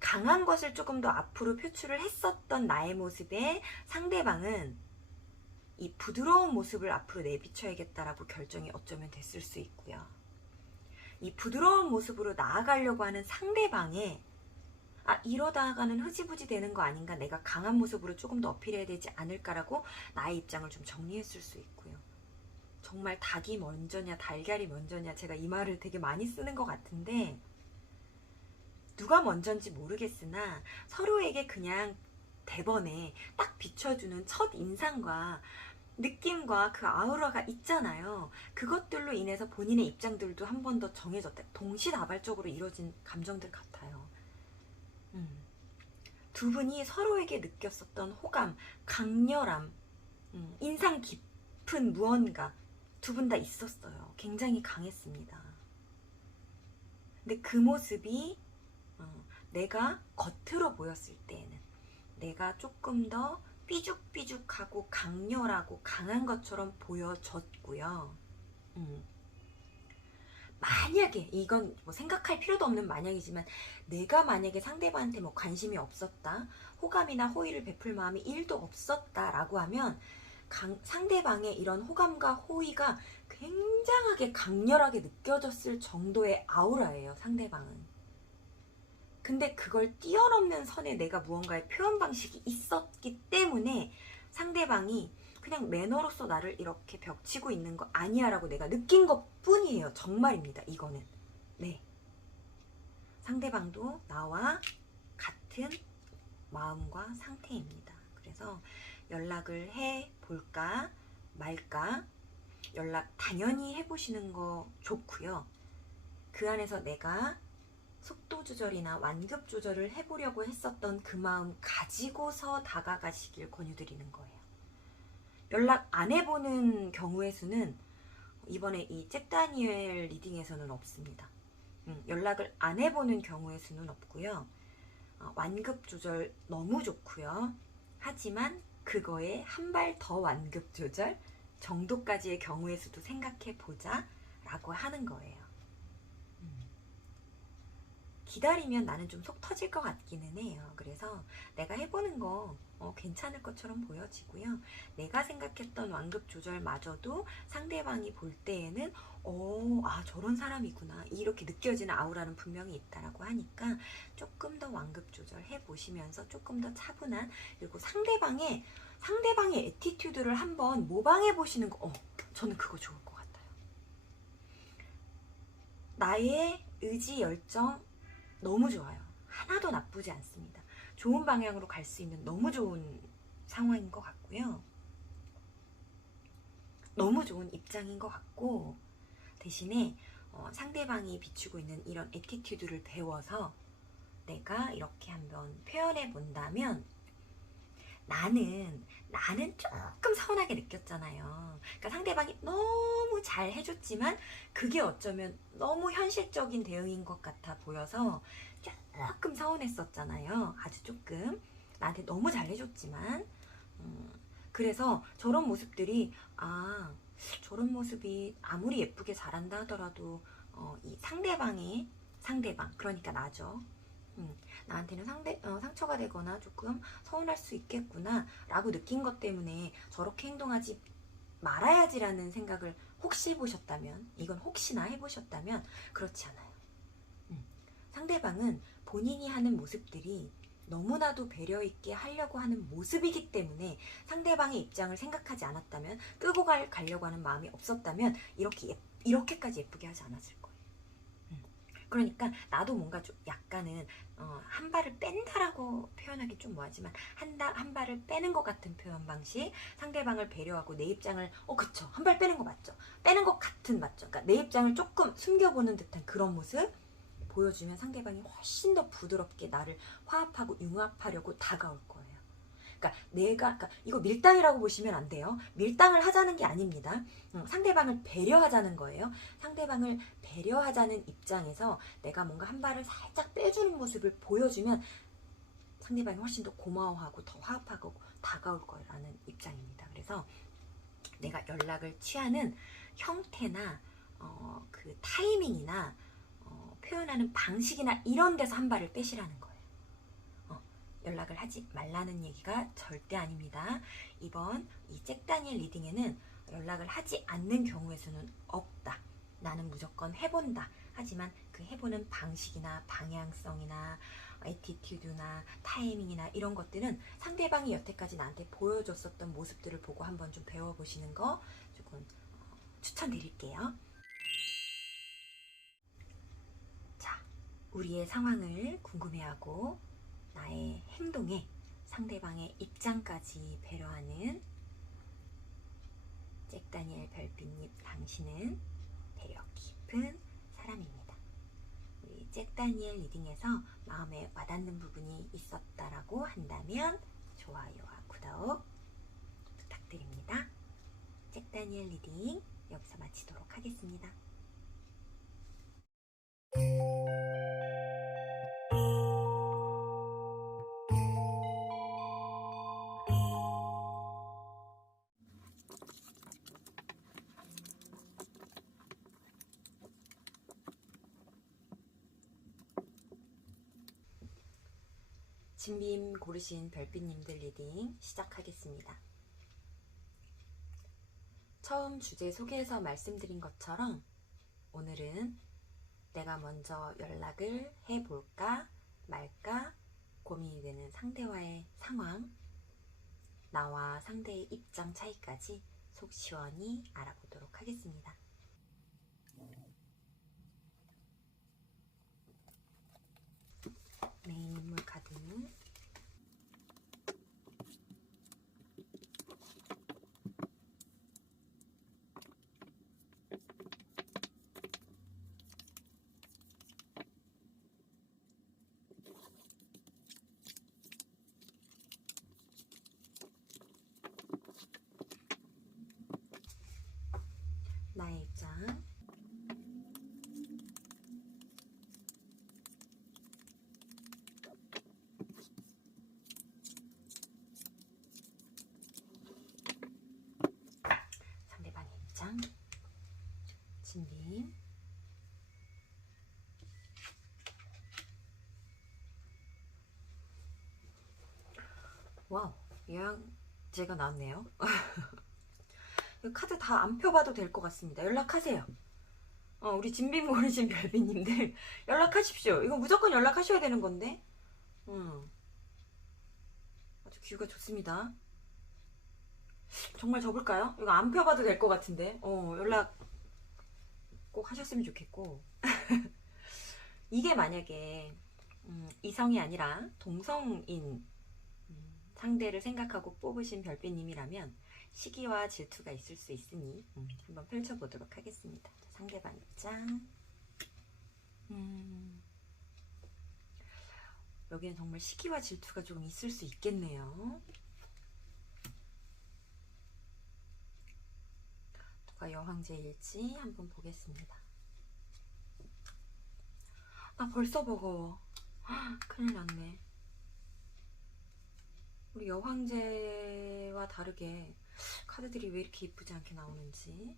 강한 것을 조금 더 앞으로 표출을 했었던 나의 모습에 상대방은 이 부드러운 모습을 앞으로 내비쳐야겠다라고 결정이 어쩌면 됐을 수 있고요. 이 부드러운 모습으로 나아가려고 하는 상대방의 이러다가는 흐지부지 되는 거 아닌가, 내가 강한 모습으로 조금 더 어필해야 되지 않을까라고 나의 입장을 좀 정리했을 수 있고요. 정말 닭이 먼저냐 달걀이 먼저냐, 제가 이 말을 되게 많이 쓰는 것 같은데 누가 먼저인지 모르겠으나 서로에게 그냥 대번에 딱 비춰주는 첫 인상과 느낌과 그 아우라가 있잖아요. 그것들로 인해서 본인의 입장들도 한 번 더 정해졌다. 동시다발적으로 이루어진 감정들 같아요. 두 분이 서로에게 느꼈었던 호감, 강렬함, 인상 깊은 무언가 두 분 다 있었어요. 굉장히 강했습니다. 근데 그 모습이 내가 겉으로 보였을 때에는 내가 조금 더 삐죽삐죽하고 강렬하고 강한 것처럼 보여졌고요. 만약에 이건 뭐 생각할 필요도 없는 만약이지만 내가 만약에 상대방한테 뭐 관심이 없었다, 호감이나 호의를 베풀 마음이 1도 없었다라고 하면 상대방의 이런 호감과 호의가 굉장하게 강렬하게 느껴졌을 정도의 아우라예요, 상대방은. 근데 그걸 뛰어넘는 선에 내가 무언가의 표현 방식이 있었기 때문에 상대방이 그냥 매너로서 나를 이렇게 벽치고 있는 거 아니야 라고 내가 느낀 것 뿐이에요. 정말입니다. 이거는. 네. 상대방도 나와 같은 마음과 상태입니다. 그래서 연락을 해볼까 말까, 연락 당연히 해보시는 거 좋고요. 그 안에서 내가 속도 조절이나 완급 조절을 해보려고 했었던 그 마음 가지고서 다가가시길 권유드리는 거예요. 연락 안 해보는 경우의 수는 이번에 이 잭다니엘 리딩에서는 없습니다. 연락을 안 해보는 경우의 수는 없고요. 완급 조절 너무 좋고요. 하지만 그거에 한 발 더 완급 조절 정도까지의 경우의 수도 생각해 보자 라고 하는 거예요. 기다리면 나는 좀 속 터질 것 같기는 해요. 그래서 내가 해보는 거 괜찮을 것처럼 보여지고요. 내가 생각했던 완급 조절마저도 상대방이 볼 때에는 저런 사람이구나 이렇게 느껴지는 아우라는 분명히 있다라고 하니까 조금 더 완급 조절 해보시면서 조금 더 차분한, 그리고 상대방의 애티튜드를 한번 모방해 보시는 거, 저는 그거 좋을 것 같아요. 나의 의지, 열정 너무 좋아요. 하나도 나쁘지 않습니다. 좋은 방향으로 갈 수 있는 너무 좋은 상황인 것 같고요. 너무 좋은 입장인 것 같고, 대신에 상대방이 비추고 있는 이런 애티튜드를 배워서 내가 이렇게 한번 표현해 본다면, 나는 조금 서운하게 느꼈잖아요. 그러니까 상대방이 너무 잘 해줬지만 그게 어쩌면 너무 현실적인 대응인 것 같아 보여서 조금 서운했었잖아요. 아주 조금. 나한테 너무 잘 해줬지만. 그래서 저런 모습들이, 저런 모습이 아무리 예쁘게 잘한다 하더라도 이 상대방, 그러니까 나죠. 나한테는 상처가 되거나 조금 서운할 수 있겠구나 라고 느낀 것 때문에 저렇게 행동하지 말아야지라는 생각을 혹시 해보셨다면, 이건 혹시나 해보셨다면 그렇지 않아요. 상대방은 본인이 하는 모습들이 너무나도 배려있게 하려고 하는 모습이기 때문에, 상대방의 입장을 생각하지 않았다면, 끌고 가려고 하는 마음이 없었다면 이렇게까지 예쁘게 하지 않았을 거예요. 그러니까 나도 뭔가 좀 약간은 한 발을 뺀다라고 표현하기 좀 뭐하지만 한 발을 빼는 것 같은 표현 방식, 상대방을 배려하고 내 입장을 그쵸, 한 발 빼는 거 맞죠? 빼는 것 같은 맞죠? 그러니까 내 입장을 조금 숨겨보는 듯한 그런 모습 보여주면 상대방이 훨씬 더 부드럽게 나를 화합하고 융합하려고 다가올 거예요. 그러니까 이거 밀당이라고 보시면 안 돼요. 밀당을 하자는 게 아닙니다. 상대방을 배려하자는 거예요. 상대방을 배려하자는 입장에서 내가 뭔가 한 발을 살짝 빼주는 모습을 보여주면 상대방이 훨씬 더 고마워하고 더 화합하고 다가올 거라는 입장입니다. 그래서 내가 연락을 취하는 형태나 그 타이밍이나 표현하는 방식이나 이런 데서 한 발을 빼시라는 거예요. 연락을 하지 말라는 얘기가 절대 아닙니다. 이번 이 잭 다니엘 리딩에는 연락을 하지 않는 경우의 수는 없다. 나는 무조건 해본다. 하지만 그 해보는 방식이나 방향성이나 애티튜드나 타이밍이나 이런 것들은 상대방이 여태까지 나한테 보여줬었던 모습들을 보고 한번 좀 배워보시는 거 조금 추천드릴게요. 자, 우리의 상황을 궁금해하고 나의 행동에 상대방의 입장까지 배려하는 잭 다니엘 별빛님, 당신은 배려 깊은 사람입니다. 우리 잭 다니엘 리딩에서 마음에 와닿는 부분이 있었다라고 한다면 좋아요와 구독 부탁드립니다. 잭 다니엘 리딩 여기서 마치도록 하겠습니다. 진빔 고르신 별빛님들 리딩 시작하겠습니다. 처음 주제 소개에서 말씀드린 것처럼 오늘은 내가 먼저 연락을 해볼까 말까 고민이 되는 상대와의 상황, 나와 상대의 입장 차이까지 속 시원히 알아보도록 하겠습니다. 메인 인물 카드, 나의 입장, 와우, 영양제가 나왔네요. 이 카드 다 안 펴봐도 될 것 같습니다. 연락하세요. 우리 진빔 모르신 별비님들 연락하십시오. 이거 무조건 연락하셔야 되는 건데. 아주 뷰가 좋습니다. 정말 접을까요? 이거 안 펴봐도 될 것 같은데. 연락 꼭 하셨으면 좋겠고. 이게 만약에 이성이 아니라 동성인 상대를 생각하고 뽑으신 별비님이라면 시기와 질투가 있을 수 있으니 한번 펼쳐보도록 하겠습니다. 상대방 입장. 여기는 정말 시기와 질투가 조금 있을 수 있겠네요. 누가 여황제일지 한번 보겠습니다. 나 벌써 버거워. 큰일 났네. 우리 여황제와 다르게 카드들이 왜 이렇게 이쁘지 않게 나오는지.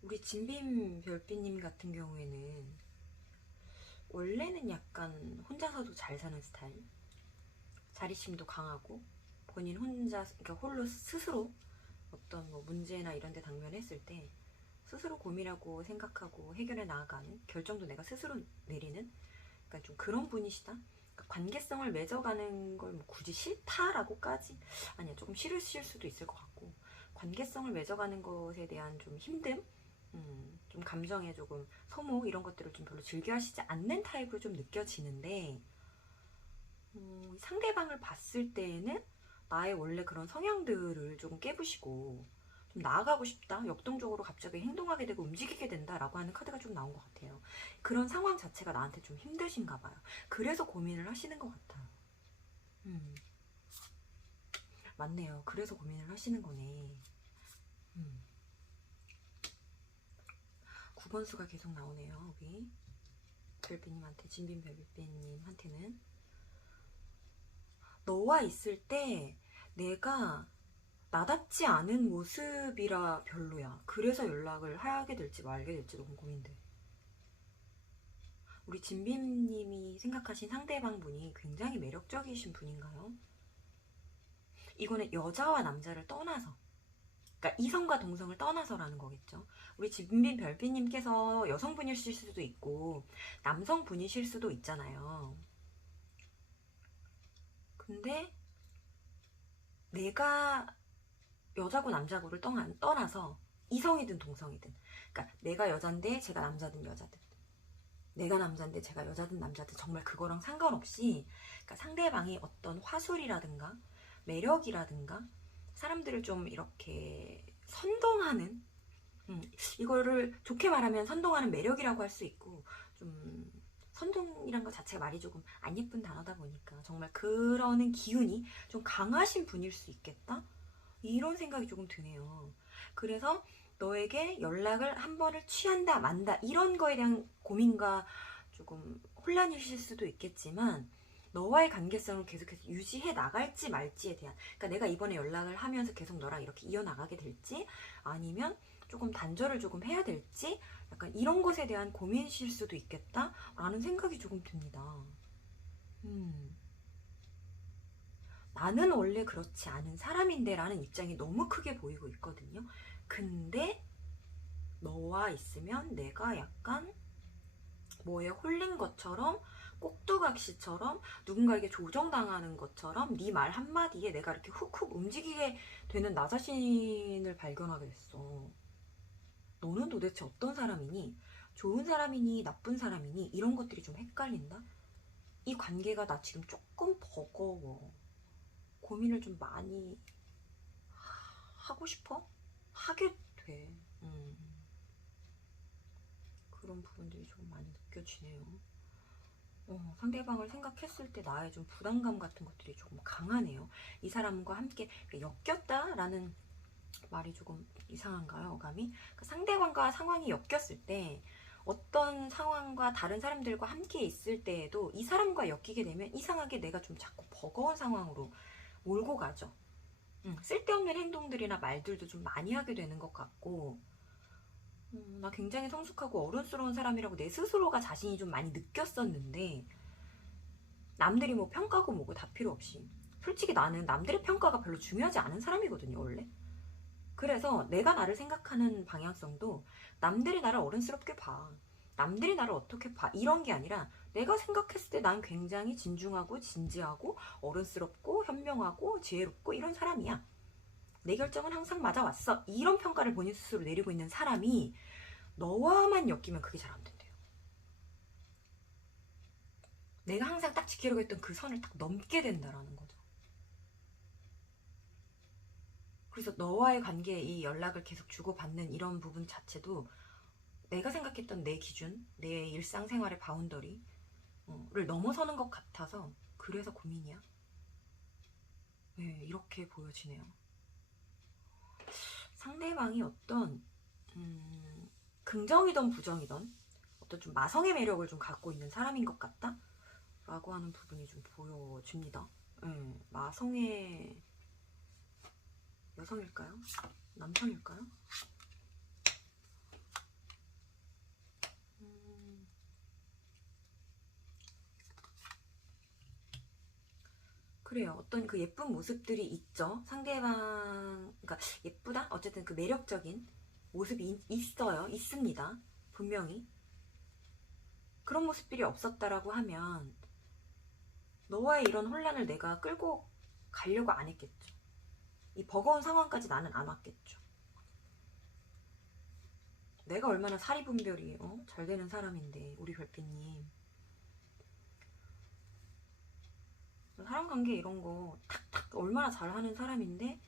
우리 진빔 별비님 같은 경우에는 원래는 약간 혼자서도 잘 사는 스타일, 자립심도 강하고 본인 혼자, 그러니까 홀로 스스로 어떤 뭐 문제나 이런 데 당면했을 때 스스로 고민하고 생각하고 해결해 나아가는, 결정도 내가 스스로 내리는, 그러니까 좀 그런 분이시다. 그러니까 관계성을 맺어가는 걸 뭐 굳이 싫다라고까지, 아니야, 조금 싫으실 수도 있을 것 같고, 관계성을 맺어가는 것에 대한 좀 힘듦, 좀 감정에 조금 소모, 이런 것들을 좀 별로 즐겨하시지 않는 타입으로 좀 느껴지는데, 상대방을 봤을 때에는 나의 원래 그런 성향들을 조금 깨부시고 좀 나아가고 싶다, 역동적으로 갑자기 행동하게 되고 움직이게 된다라고 하는 카드가 좀 나온 것 같아요. 그런 상황 자체가 나한테 좀 힘드신가 봐요. 그래서 고민을 하시는 것 같아요. 맞네요. 그래서 고민을 하시는 거네. 9번 수가 계속 나오네요. 여기 별비님한테, 진빔 별비님한테는 너와 있을 때 내가 나답지 않은 모습이라 별로야. 그래서 연락을 하게 될지 말게 될지 너무 고민돼. 우리 진빔님이 생각하신 상대방 분이 굉장히 매력적이신 분인가요? 이거는 여자와 남자를 떠나서, 그러니까 이성과 동성을 떠나서라는 거겠죠. 우리 진빔 별비님께서 여성분이실 수도 있고 남성분이실 수도 있잖아요. 근데 내가 여자고 남자고를 떠나서 이성이든 동성이든, 그러니까 내가 여잔데 제가 남자든 여자든, 내가 남잔데 제가 여자든 남자든, 정말 그거랑 상관없이, 그러니까 상대방이 어떤 화술이라든가 매력이라든가 사람들을 좀 이렇게 선동하는, 이거를 좋게 말하면 선동하는 매력이라고 할 수 있고, 좀 선동이란 것 자체가 말이 조금 안 예쁜 단어다 보니까 정말 그러는 기운이 좀 강하신 분일 수 있겠다, 이런 생각이 조금 드네요. 그래서 너에게 연락을 한 번을 취한다 만다 이런 거에 대한 고민과 조금 혼란이실 수도 있겠지만, 너와의 관계성을 계속해서 유지해 나갈지 말지에 대한, 그러니까 내가 이번에 연락을 하면서 계속 너랑 이렇게 이어나가게 될지, 아니면 조금 단절을 조금 해야 될지, 약간 이런 것에 대한 고민이실 수도 있겠다라는 생각이 조금 듭니다. 나는 원래 그렇지 않은 사람인데 라는 입장이 너무 크게 보이고 있거든요. 근데 너와 있으면 내가 약간 뭐에 홀린 것처럼, 꼭두각시처럼, 누군가에게 조정당하는 것처럼 네 말 한마디에 내가 이렇게 훅훅 움직이게 되는 나 자신을 발견하게 됐어. 너는 도대체 어떤 사람이니? 좋은 사람이니 나쁜 사람이니? 이런 것들이 좀 헷갈린다? 이 관계가 나 지금 조금 버거워. 고민을 좀 많이 하고 싶어? 하게 돼. 그런 부분들이 좀 많이 느껴지네요. 상대방을 생각했을 때 나의 좀 부담감 같은 것들이 조금 강하네요. 이 사람과 함께 엮였다라는 말이 조금 이상한가요, 어감이? 그러니까 상대방과 상황이 엮였을 때, 어떤 상황과 다른 사람들과 함께 있을 때에도 이 사람과 엮이게 되면 이상하게 내가 좀 자꾸 버거운 상황으로 몰고 가죠. 쓸데없는 행동들이나 말들도 좀 많이 하게 되는 것 같고, 나 굉장히 성숙하고 어른스러운 사람이라고 내 스스로가 자신이 좀 많이 느꼈었는데, 남들이 뭐 평가고 뭐고 다 필요 없이, 솔직히 나는 남들의 평가가 별로 중요하지 않은 사람이거든요, 원래. 그래서 내가 나를 생각하는 방향성도 남들이 나를 어른스럽게 봐, 남들이 나를 어떻게 봐, 이런 게 아니라 내가 생각했을 때 난 굉장히 진중하고 진지하고 어른스럽고 현명하고 지혜롭고 이런 사람이야. 내 결정은 항상 맞아왔어. 이런 평가를 본인 스스로 내리고 있는 사람이 너와만 엮이면 그게 잘 안 된대요. 내가 항상 딱 지키려고 했던 그 선을 딱 넘게 된다라는 거죠. 그래서 너와의 관계에 이 연락을 계속 주고받는 이런 부분 자체도 내가 생각했던 내 기준, 내 일상생활의 바운더리를 넘어서는 것 같아서 그래서 고민이야. 네, 이렇게 보여지네요. 상대방이 어떤 긍정이던 부정이던 어떤 좀 마성의 매력을 좀 갖고 있는 사람인 것 같다? 라고 하는 부분이 좀 보여집니다. 네, 마성의 여성일까요? 남성일까요? 그래요. 어떤 그 예쁜 모습들이 있죠. 상대방, 그러니까 예쁘다? 어쨌든 그 매력적인 모습이 있어요. 있습니다. 분명히. 그런 모습들이 없었다라고 하면 너와의 이런 혼란을 내가 끌고 가려고 안 했겠죠. 이 버거운 상황까지 나는 안 왔겠죠. 내가 얼마나 사리분별이 잘 되는 사람인데, 우리 별빛님. 사람 관계 이런 거 탁탁 얼마나 잘하는 사람인데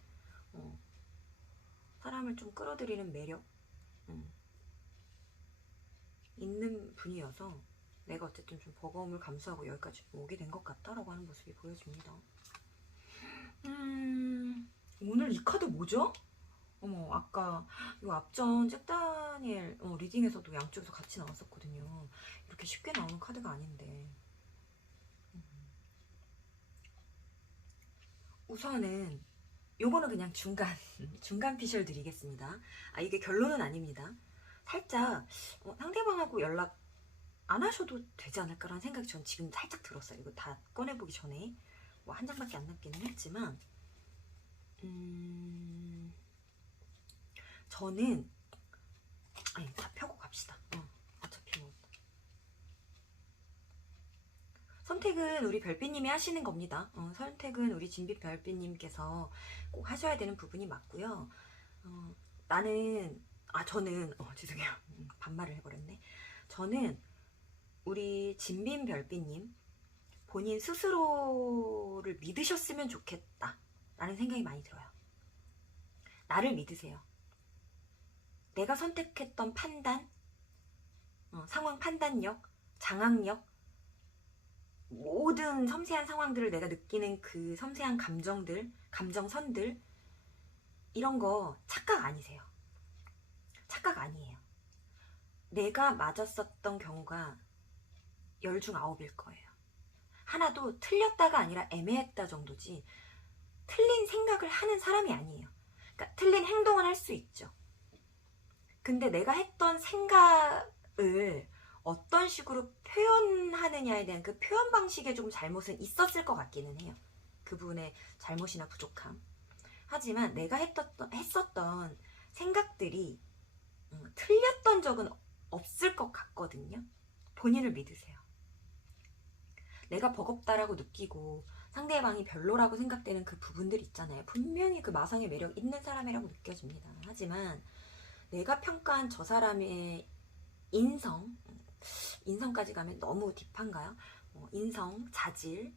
사람을 좀 끌어들이는 매력 있는 분이어서 내가 어쨌든 좀 버거움을 감수하고 여기까지 오게 된 것 같다라고 하는 모습이 보여집니다. 오늘 이 카드 뭐죠? 어머, 아까 이 앞전 잭다니엘 리딩에서도 양쪽에서 같이 나왔었거든요. 이렇게 쉽게 나오는 카드가 아닌데. 우선은 요거는 그냥 중간 피셜 드리겠습니다. 이게 결론은 아닙니다. 살짝 상대방하고 연락 안 하셔도 되지 않을까라는 생각이 전 지금 살짝 들었어요. 이거 다 꺼내보기 전에 뭐 한 장밖에 안 남기는 했지만 저는 다 펴고 갑시다. 어차피 뭐 선택은 우리 별빛님이 하시는 겁니다. 선택은 우리 진빛 별빛님께서 꼭 하셔야 되는 부분이 맞고요. 저는 죄송해요. 반말을 해버렸네. 저는 우리 진빈 별빛님 본인 스스로를 믿으셨으면 좋겠다 라는 생각이 많이 들어요. 나를 믿으세요. 내가 선택했던 판단, 상황 판단력, 장악력, 모든 섬세한 상황들을 내가 느끼는 그 섬세한 감정들, 감정선들, 이런 거 착각 아니세요. 착각 아니에요. 내가 맞았었던 경우가 10중 9일 거예요. 하나도 틀렸다가 아니라 애매했다 정도지 틀린 생각을 하는 사람이 아니에요. 그러니까 틀린 행동은 할 수 있죠. 근데 내가 했던 생각을 어떤 식으로 표현하느냐에 대한 그 표현 방식에 조금 잘못은 있었을 것 같기는 해요. 그분의 잘못이나 부족함. 하지만 내가 했었던 생각들이 틀렸던 적은 없을 것 같거든요. 본인을 믿으세요. 내가 버겁다라고 느끼고 상대방이 별로라고 생각되는 그 부분들 있잖아요. 분명히 그 마성의 매력 있는 사람이라고 느껴집니다. 하지만 내가 평가한 저 사람의 인성까지 가면 너무 딥한가요? 인성, 자질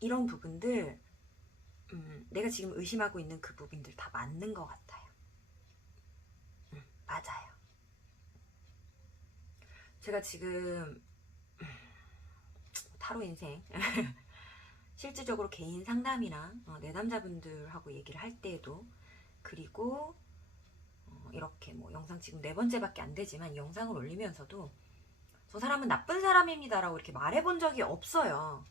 이런 부분들 내가 지금 의심하고 있는 그 부분들 다 맞는 것 같아요. 맞아요. 제가 지금 타로 인생 실질적으로 개인 상담이나 내담자분들하고 얘기를 할 때에도 그리고 이렇게 뭐 영상 지금 4번째밖에 안 되지만 이 영상을 올리면서도 저 사람은 나쁜 사람입니다 라고 이렇게 말해본 적이 없어요.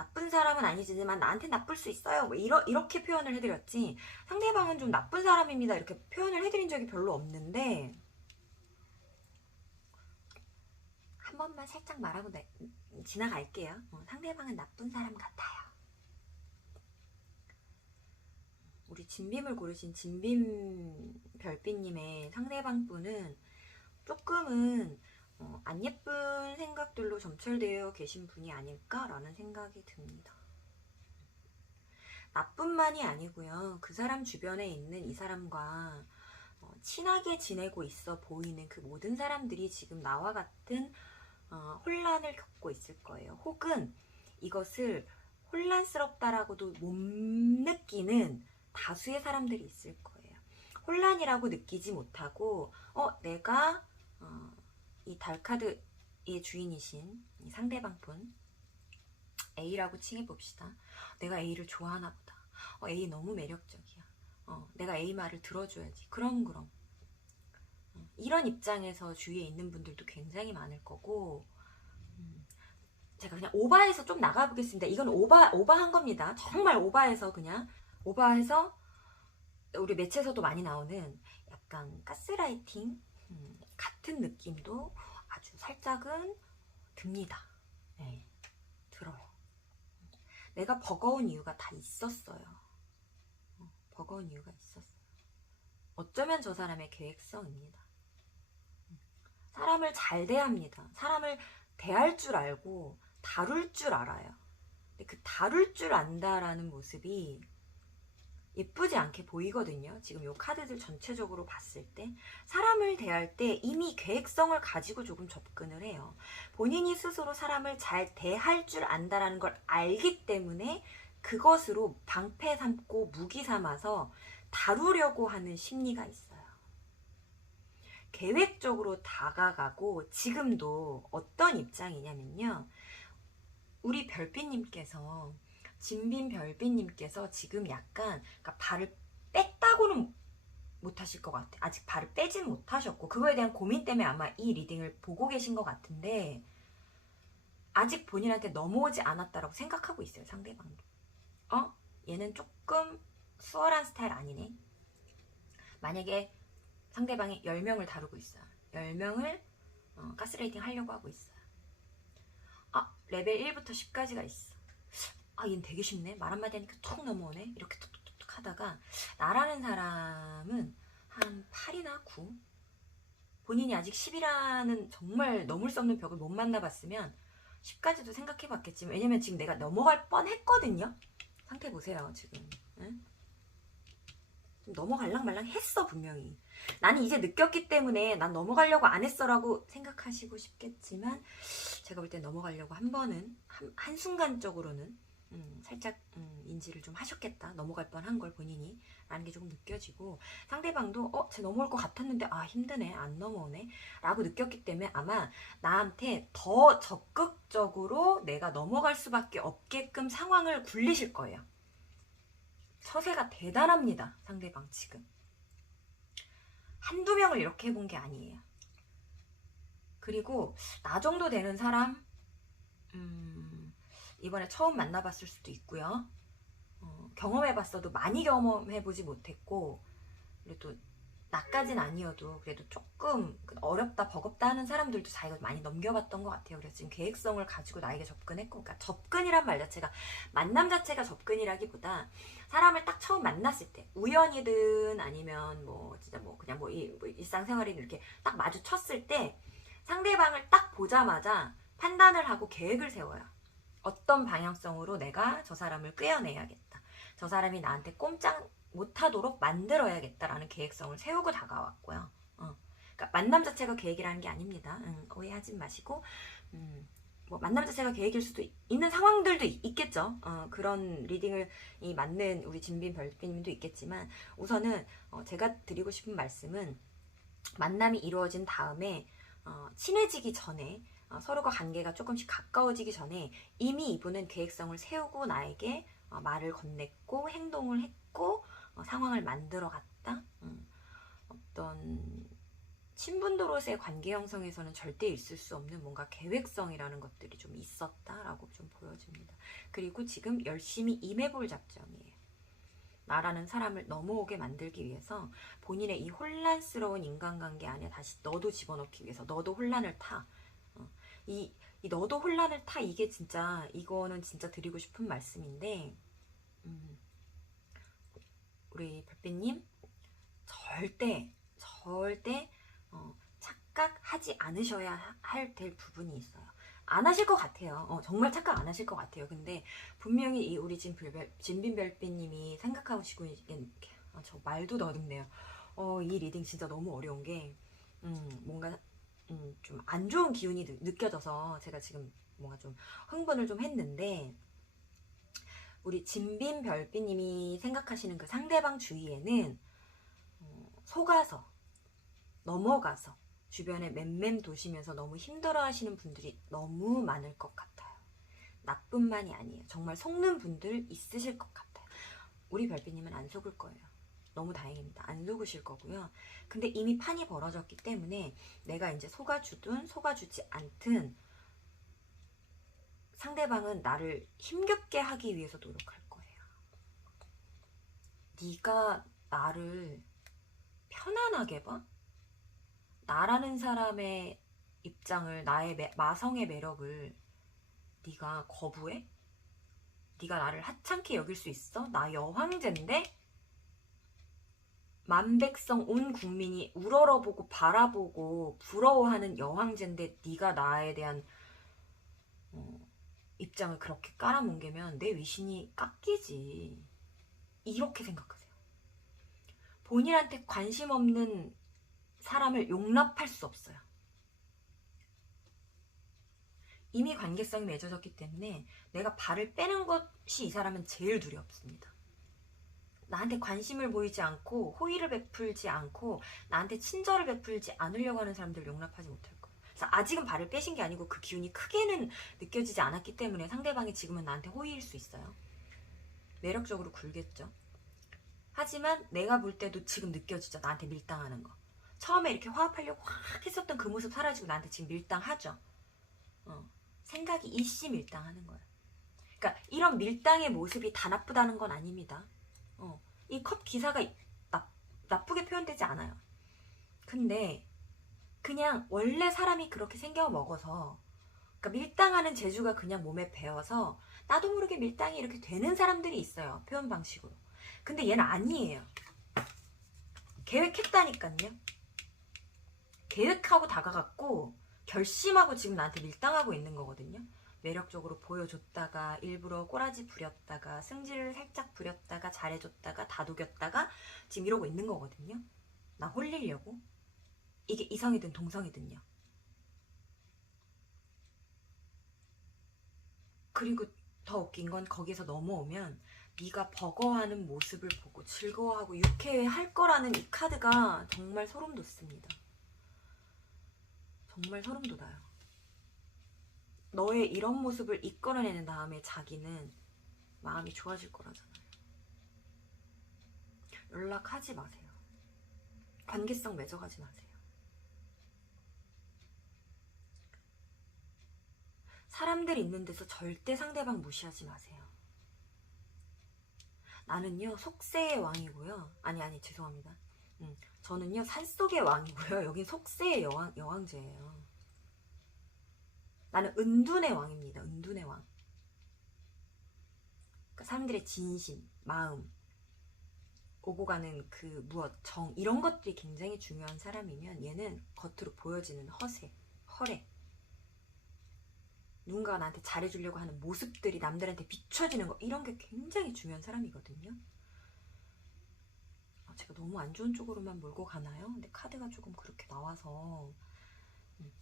나쁜 사람은 아니지만 나한테 나쁠 수 있어요. 뭐 이렇게 표현을 해드렸지, 상대방은 좀 나쁜 사람입니다 이렇게 표현을 해드린 적이 별로 없는데, 한 번만 살짝 말하고 지나갈게요. 상대방은 나쁜 사람 같아요. 우리 진빔을 고르신 진빔 별빛님의 상대방 분은 조금은 안 예쁜 생각들로 점철되어 계신 분이 아닐까라는 생각이 듭니다. 나뿐만이 아니고요. 그 사람 주변에 있는 이 사람과 친하게 지내고 있어 보이는 그 모든 사람들이 지금 나와 같은 혼란을 겪고 있을 거예요. 혹은 이것을 혼란스럽다라고도 못 느끼는 다수의 사람들이 있을 거예요. 혼란이라고 느끼지 못하고 내가 이 달카드의 주인이신 이 상대방 분 A라고 칭해봅시다. 내가 A를 좋아하나 보다. A 너무 매력적이야. 내가 A 말을 들어줘야지. 그럼. 이런 입장에서 주위에 있는 분들도 굉장히 많을 거고, 제가 그냥 오바해서 좀 나가보겠습니다. 이건 오바한 겁니다. 정말 오바해서 우리 매체에서도 많이 나오는 약간 가스라이팅 같은 느낌도 아주 살짝은 듭니다. 네, 들어요. 내가 버거운 이유가 다 있었어요. 버거운 이유가 있었어요. 어쩌면 저 사람의 계획성입니다. 사람을 잘 대합니다. 사람을 대할 줄 알고 다룰 줄 알아요. 근데 그 다룰 줄 안다라는 모습이 예쁘지 않게 보이거든요. 지금 요 카드들 전체적으로 봤을 때 사람을 대할 때 이미 계획성을 가지고 조금 접근을 해요. 본인이 스스로 사람을 잘 대할 줄 안다라는 걸 알기 때문에 그것으로 방패 삼고 무기 삼아서 다루려고 하는 심리가 있어요. 계획적으로 다가가고, 지금도 어떤 입장이냐면요, 우리 별빛님께서, 진빔 별빛님께서 지금 약간, 그러니까 발을 뺐다고는 못하실 것 같아. 아직 발을 빼진 못하셨고, 그거에 대한 고민 때문에 아마 이 리딩을 보고 계신 것 같은데, 아직 본인한테 넘어오지 않았다라고 생각하고 있어요. 상대방도. 얘는 조금 수월한 스타일 아니네. 만약에 상대방이 10명을 다루고 있어요. 10명을 가스레이팅 하려고 하고 있어요. 레벨 1부터 10까지가 있어. 얘는 되게 쉽네. 말 한마디 하니까 툭 넘어오네. 이렇게 툭툭툭 하다가 나라는 사람은 한 8이나 9, 본인이 아직 10이라는 정말 넘을 수 없는 벽을 못 만나봤으면 10까지도 생각해봤겠지만, 왜냐면 지금 내가 넘어갈 뻔했거든요. 상태 보세요 지금. 응? 넘어갈랑 말랑 했어 분명히. 나는 이제 느꼈기 때문에 난 넘어가려고 안 했어 라고 생각하시고 싶겠지만, 제가 볼 때 넘어가려고 한 번은 한순간적으로는 살짝 인지를 좀 하셨겠다. 넘어갈 뻔한 걸 본인이 라는 게 조금 느껴지고, 상대방도 쟤 넘어올 것 같았는데 힘드네, 안 넘어오네 라고 느꼈기 때문에 아마 나한테 더 적극적으로 내가 넘어갈 수밖에 없게끔 상황을 굴리실 거예요. 처세가 대단합니다. 상대방 지금 한두 명을 이렇게 해본 게 아니에요. 그리고 나 정도 되는 사람 이번에 처음 만나봤을 수도 있고요. 경험해봤어도 많이 경험해보지 못했고, 그래도 나까진 아니어도 그래도 조금 어렵다 버겁다 하는 사람들도 자기가 많이 넘겨봤던 것 같아요. 그래서 지금 계획성을 가지고 나에게 접근했고, 그러니까 접근이란 말 자체가, 만남 자체가 접근이라기보다 사람을 딱 처음 만났을 때, 우연이든 아니면 진짜 그냥 일상생활이든 이렇게 딱 마주쳤을 때 상대방을 딱 보자마자 판단을 하고 계획을 세워요. 어떤 방향성으로 내가 저 사람을 끄어내야겠다, 저 사람이 나한테 꼼짝 못하도록 만들어야겠다라는 계획성을 세우고 다가왔고요. 그러니까 만남 자체가 계획이라는 게 아닙니다. 오해하지 마시고, 만남 자체가 계획일 수도 있는 상황들도 있겠죠. 그런 리딩을 맞는 우리 진빔 별빛님도 있겠지만, 우선은 제가 드리고 싶은 말씀은, 만남이 이루어진 다음에 친해지기 전에, 서로가 관계가 조금씩 가까워지기 전에 이미 이분은 계획성을 세우고 나에게 말을 건넸고 행동을 했고 상황을 만들어 갔다. 어떤 친분도로서의 관계 형성에서는 절대 있을 수 없는 뭔가 계획성이라는 것들이 좀 있었다라고 좀 보여집니다. 그리고 지금 열심히 임해볼 작정이에요. 나라는 사람을 넘어오게 만들기 위해서 본인의 이 혼란스러운 인간관계 안에 다시 너도 집어넣기 위해서 너도 혼란을 타. 이 너도 혼란을 타, 이게 진짜, 이거는 진짜 드리고 싶은 말씀인데, 우리 별빛님 절대 착각하지 않으셔야 될 부분이 있어요. 안 하실 것 같아요. 정말 착각 안 하실 것 같아요. 근데 분명히 이 우리 진빈별빛님이 생각하시고 있는, 저 말도 더듬네요. 이 리딩 진짜 너무 어려운 게 뭔가 좀 안 좋은 기운이 느껴져서 제가 지금 뭔가 좀 흥분을 좀 했는데, 우리 진빈별빛님이 생각하시는 그 상대방 주위에는 속아서 넘어가서 주변에 맴맴도시면서 너무 힘들어하시는 분들이 너무 많을 것 같아요. 나뿐만이 아니에요. 정말 속는 분들 있으실 것 같아요. 우리 별빛님은 안 속을 거예요. 너무 다행입니다. 안 속으실 거고요. 근데 이미 판이 벌어졌기 때문에 내가 이제 속아주든 속아주지 않든 상대방은 나를 힘겹게 하기 위해서 노력할 거예요. 네가 나를 편안하게 봐? 나라는 사람의 입장을, 나의 마성의 매력을 네가 거부해? 네가 나를 하찮게 여길 수 있어? 나 여황제인데? 만백성 온 국민이 우러러보고 바라보고 부러워하는 여황제인데 네가 나에 대한 입장을 그렇게 깔아뭉개면 내 위신이 깎이지. 이렇게 생각하세요. 본인한테 관심 없는 사람을 용납할 수 없어요. 이미 관계성이 맺어졌기 때문에 내가 발을 빼는 것이 이 사람은 제일 두렵습니다. 나한테 관심을 보이지 않고 호의를 베풀지 않고 나한테 친절을 베풀지 않으려고 하는 사람들 용납하지 못할 거예요. 그래서 아직은 발을 빼신 게 아니고 그 기운이 크게는 느껴지지 않았기 때문에 상대방이 지금은 나한테 호의일 수 있어요. 매력적으로 굴겠죠. 하지만 내가 볼 때도 지금 느껴지죠. 나한테 밀당하는 거. 처음에 이렇게 화합하려고 확 했었던 그 모습 사라지고 나한테 지금 밀당하죠. 생각이 일시 밀당하는 거예요. 그러니까 이런 밀당의 모습이 다 나쁘다는 건 아닙니다. 이 컵 기사가 나쁘게 표현되지 않아요. 근데 그냥 원래 사람이 그렇게 생겨 먹어서, 그러니까 밀당하는 재주가 그냥 몸에 배어서 나도 모르게 밀당이 이렇게 되는 사람들이 있어요. 표현 방식으로. 근데 얘는 아니에요. 계획했다니까요. 계획하고 다가갔고 결심하고 지금 나한테 밀당하고 있는 거거든요. 매력적으로 보여줬다가 일부러 꼬라지 부렸다가 승질을 살짝 부렸다가 잘해줬다가 다독였다가 지금 이러고 있는 거거든요. 나 홀리려고. 이게 이성이든 동성이든요. 그리고 더 웃긴 건 거기서 넘어오면 네가 버거워하는 모습을 보고 즐거워하고 유쾌해할 거라는 이 카드가 정말 소름 돋습니다. 정말 소름 돋아요. 너의 이런 모습을 이끌어내는 다음에 자기는 마음이 좋아질 거라잖아요. 연락하지 마세요. 관계성 맺어가지 마세요. 사람들 있는 데서 절대 상대방 무시하지 마세요. 나는요 속세의 왕이고요. 아니 죄송합니다. 저는요 산속의 왕이고요. 여긴 속세의 여왕제예요. 나는 은둔의 왕입니다. 은둔의 왕. 그러니까 사람들의 진심, 마음, 오고 가는 그 무엇, 정, 이런 것들이 굉장히 중요한 사람이면 얘는 겉으로 보여지는 허세, 허례, 누군가가 나한테 잘해주려고 하는 모습들이 남들한테 비춰지는 거, 이런 게 굉장히 중요한 사람이거든요. 제가 너무 안 좋은 쪽으로만 몰고 가나요? 근데 카드가 조금 그렇게 나와서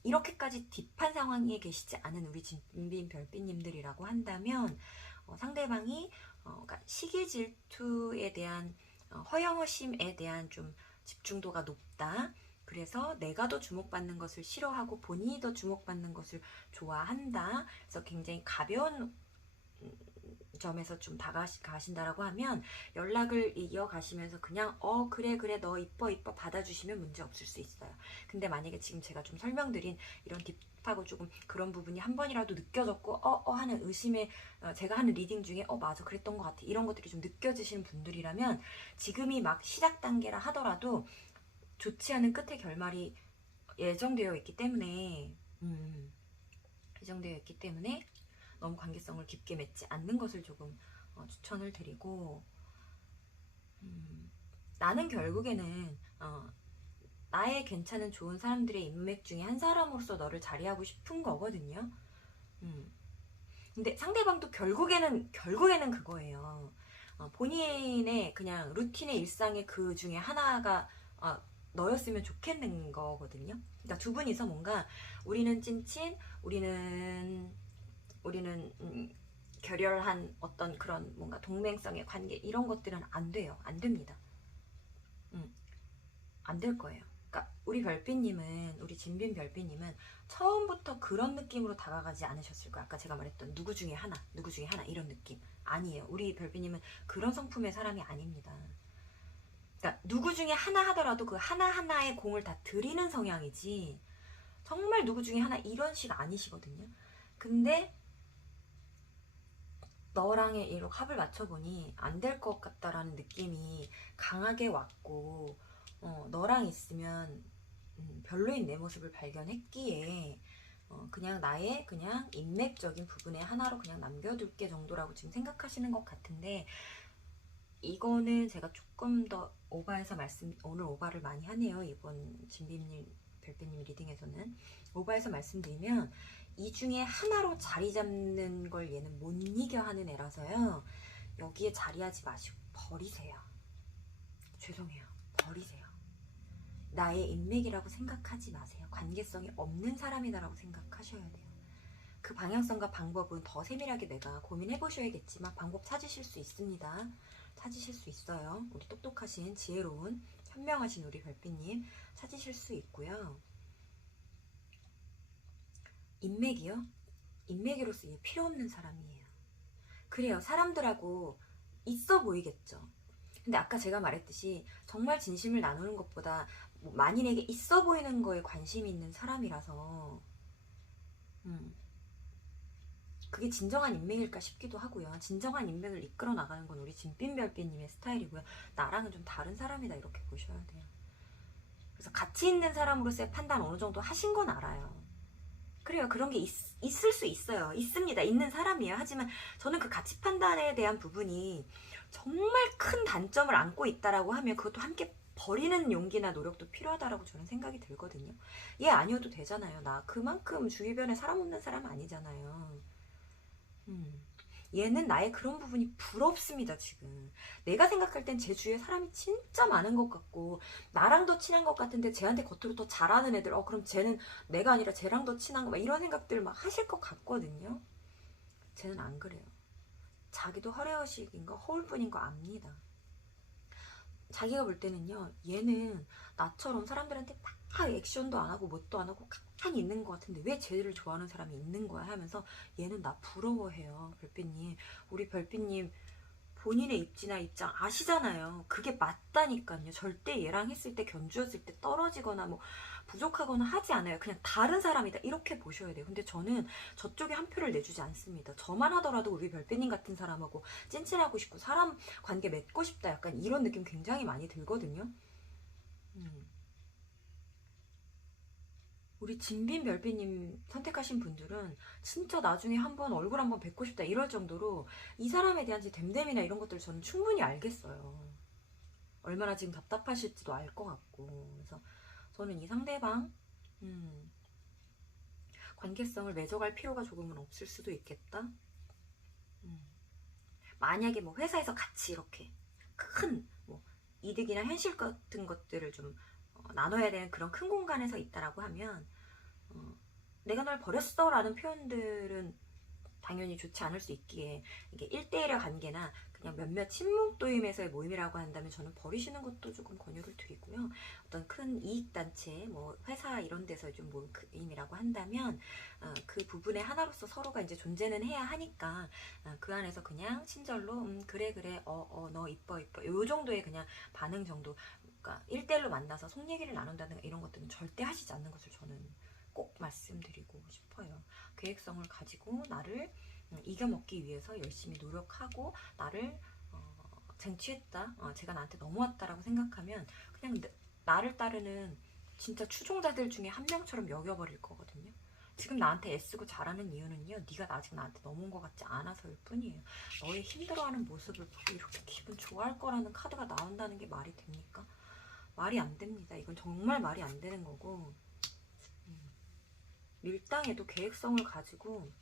이렇게까지 딥한 상황에 계시지 않은 우리 진빈 별빛님들이라고 한다면 상대방이 그러니까 시기 질투에 대한 허영허심에 대한 좀 집중도가 높다. 그래서 내가 더 주목받는 것을 싫어하고 본인이 더 주목받는 것을 좋아한다. 그래서 굉장히 가벼운 점에서 좀 다가가신다라고 하면 연락을 이어가시면서 그냥 그래 너 이뻐 받아주시면 문제 없을 수 있어요. 근데 만약에 지금 제가 좀 설명드린 이런 딥하고 조금 그런 부분이 한 번이라도 느껴졌고 하는 의심에 제가 하는 리딩 중에 맞아 그랬던 것 같아 이런 것들이 좀 느껴지시는 분들이라면 지금이 막 시작 단계라 하더라도 좋지 않은 끝의 결말이 예정되어 있기 때문에 너무 관계성을 깊게 맺지 않는 것을 조금 추천을 드리고 나는 결국에는 나의 괜찮은 좋은 사람들의 인맥 중에 한 사람으로서 너를 자리하고 싶은 거거든요. 근데 상대방도 결국에는 그거예요. 본인의 그냥 루틴의 일상의 그 중에 하나가 너였으면 좋겠는 거거든요. 그러니까 두 분이서 뭔가 우리는 찐친, 우리는 결혈한 어떤 그런 뭔가 동맹성의 관계 이런 것들은 안 돼요. 안 됩니다. 안 될 거예요. 그러니까 우리 진빈 별빛님은 처음부터 그런 느낌으로 다가가지 않으셨을 거예요. 아까 제가 말했던 누구 중에 하나 이런 느낌 아니에요. 우리 별빛님은 그런 성품의 사람이 아닙니다. 그러니까 누구 중에 하나 하더라도 그 하나하나의 공을 다 드리는 성향이지 정말 누구 중에 하나 이런 식 아니시거든요. 근데 너랑의 이렇게 합을 맞춰보니 안 될 것 같다라는 느낌이 강하게 왔고 너랑 있으면 별로인 내 모습을 발견했기에 그냥 나의 그냥 인맥적인 부분의 하나로 그냥 남겨둘게 정도라고 지금 생각하시는 것 같은데 이거는 제가 조금 더 오버해서 오늘 오버를 많이 하네요. 이번 진비님 별빛님 리딩에서는 오버해서 말씀드리면 이 중에 하나로 자리 잡는 걸 얘는 못 이겨 하는 애라서요. 여기에 자리하지 마시고 버리세요. 죄송해요. 버리세요. 나의 인맥이라고 생각하지 마세요. 관계성이 없는 사람이다라고 생각하셔야 돼요. 그 방향성과 방법은 더 세밀하게 내가 고민해 보셔야겠지만 방법 찾으실 수 있습니다. 찾으실 수 있어요. 우리 똑똑하신 지혜로운 현명하신 우리 별빛님 찾으실 수 있고요. 인맥이요? 인맥으로서 얘 필요 없는 사람이에요. 그래요. 사람들하고 있어 보이겠죠. 근데 아까 제가 말했듯이 정말 진심을 나누는 것보다 만인에게 있어 보이는 거에 관심이 있는 사람이라서 그게 진정한 인맥일까 싶기도 하고요. 진정한 인맥을 이끌어 나가는 건 우리 진빈별빛님의 스타일이고요. 나랑은 좀 다른 사람이다 이렇게 보셔야 돼요. 그래서 가치 있는 사람으로서의 판단 어느 정도 하신 건 알아요. 그래요. 그런 게 있을 수 있어요. 있습니다. 있는 사람이에요. 하지만 저는 그 가치 판단에 대한 부분이 정말 큰 단점을 안고 있다라고 하면 그것도 함께 버리는 용기나 노력도 필요하다라고 저는 생각이 들거든요. 얘 아니어도 되잖아요. 나 그만큼 주변에 사람 없는 사람 아니잖아요. 얘는 나의 그런 부분이 부럽습니다, 지금. 내가 생각할 땐 제 주위에 사람이 진짜 많은 것 같고, 나랑 더 친한 것 같은데, 쟤한테 겉으로 더 잘하는 애들, 그럼 쟤는 내가 아니라 쟤랑 더 친한 거, 막 이런 생각들 막 하실 것 같거든요. 쟤는 안 그래요. 자기도 허례허식인 거, 허울뿐인 거 압니다. 자기가 볼 때는요, 얘는 나처럼 사람들한테 막 액션도 안 하고, 뭣도 안 하고, 가만히 있는 것 같은데, 왜 쟤를 좋아하는 사람이 있는 거야? 하면서, 얘는 나 부러워해요, 별빛님. 우리 별빛님, 본인의 입장 아시잖아요. 그게 맞다니까요. 절대 얘랑 했을 때, 견주었을 때 떨어지거나, 뭐, 부족하거나 하지 않아요. 그냥 다른 사람이다. 이렇게 보셔야 돼요. 근데 저는 저쪽에 한 표를 내주지 않습니다. 저만 하더라도 우리 별빛님 같은 사람하고 찐친하고 싶고 사람 관계 맺고 싶다. 약간 이런 느낌 굉장히 많이 들거든요. 우리 진빈 별빛님 선택하신 분들은 진짜 나중에 한번 얼굴 한번 뵙고 싶다 이럴 정도로 이 사람에 대한 댐댐이나 이런 것들을 저는 충분히 알겠어요. 얼마나 지금 답답하실지도 알 것 같고. 그래서 저는 이 상대방 관계성을 맺어갈 필요가 조금은 없을 수도 있겠다. 만약에 뭐 회사에서 같이 이렇게 큰 뭐 이득이나 현실 같은 것들을 좀 나눠야 되는 그런 큰 공간에서 있다라고 하면 내가 널 버렸어 라는 표현들은 당연히 좋지 않을 수 있기에 이게 1대1의 관계나 그냥 몇몇 친목도임에서의 모임이라고 한다면 저는 버리시는 것도 조금 권유를 드리고요. 어떤 큰 이익단체, 뭐 회사 이런 데서 좀 모임이라고 한다면 그 부분의 하나로서 서로가 이제 존재는 해야 하니까 그 안에서 그냥 친절로 그래 너 이뻐 요 정도의 그냥 반응 정도. 그러니까 1대1로 만나서 속 얘기를 나눈다든가 이런 것들은 절대 하시지 않는 것을 저는 꼭 말씀드리고 싶어요. 계획성을 가지고 나를 이겨먹기 위해서 열심히 노력하고 나를 쟁취했다, 제가 나한테 넘어왔다라고 생각하면 그냥 나를 따르는 진짜 추종자들 중에 한 명처럼 여겨버릴 거거든요. 지금 나한테 애쓰고 잘하는 이유는요, 네가 아직 나한테 넘어온 것 같지 않아서일 뿐이에요. 너의 힘들어하는 모습을 보고 이렇게 기분 좋아할 거라는 카드가 나온다는 게 말이 됩니까? 말이 안 됩니다. 이건 정말 말이 안 되는 거고, 밀당에도 계획성을 가지고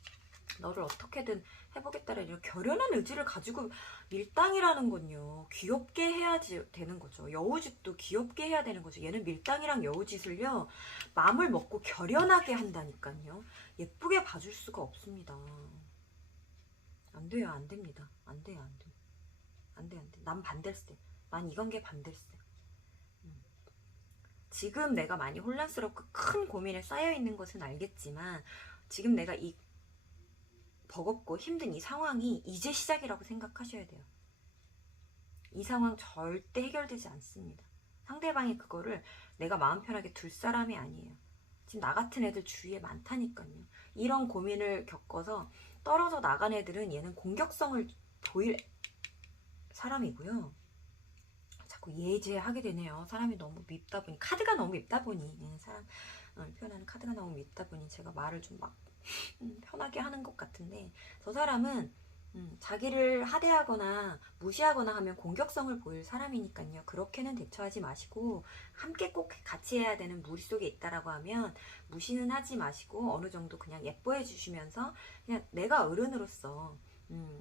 너를 어떻게든 해보겠다라는 이런 결연한 의지를 가지고 밀당이라는 건요, 귀엽게 해야지 되는 거죠. 여우짓도 귀엽게 해야 되는 거죠. 얘는 밀당이랑 여우짓을요, 마음을 먹고 결연하게 한다니까요. 예쁘게 봐줄 수가 없습니다. 안 돼요. 안 됩니다. 안 돼요. 안 돼. 안 돼. 안 돼. 난 반댈세. 난 이건 게 반댈세. 지금 내가 많이 혼란스럽고 큰 고민에 쌓여있는 것은 알겠지만 지금 내가 이 버겁고 힘든 이 상황이 이제 시작이라고 생각하셔야 돼요. 이 상황 절대 해결되지 않습니다. 상대방이 그거를 내가 마음 편하게 둘 사람이 아니에요. 지금 나 같은 애들 주위에 많다니까요. 이런 고민을 겪어서 떨어져 나간 애들은 얘는 공격성을 보일 사람이고요. 자꾸 예제하게 되네요. 사람이 너무 밉다 보니, 카드가 너무 밉다 보니, 사람을 표현하는 카드가 너무 밉다 보니 제가 말을 좀 막 편하게 하는 것 같은데, 저 사람은 자기를 하대하거나 무시하거나 하면 공격성을 보일 사람이니까요. 그렇게는 대처하지 마시고, 함께 꼭 같이 해야 되는 무리 속에 있다라고 하면 무시는 하지 마시고 어느 정도 그냥 예뻐해 주시면서 그냥 내가 어른으로서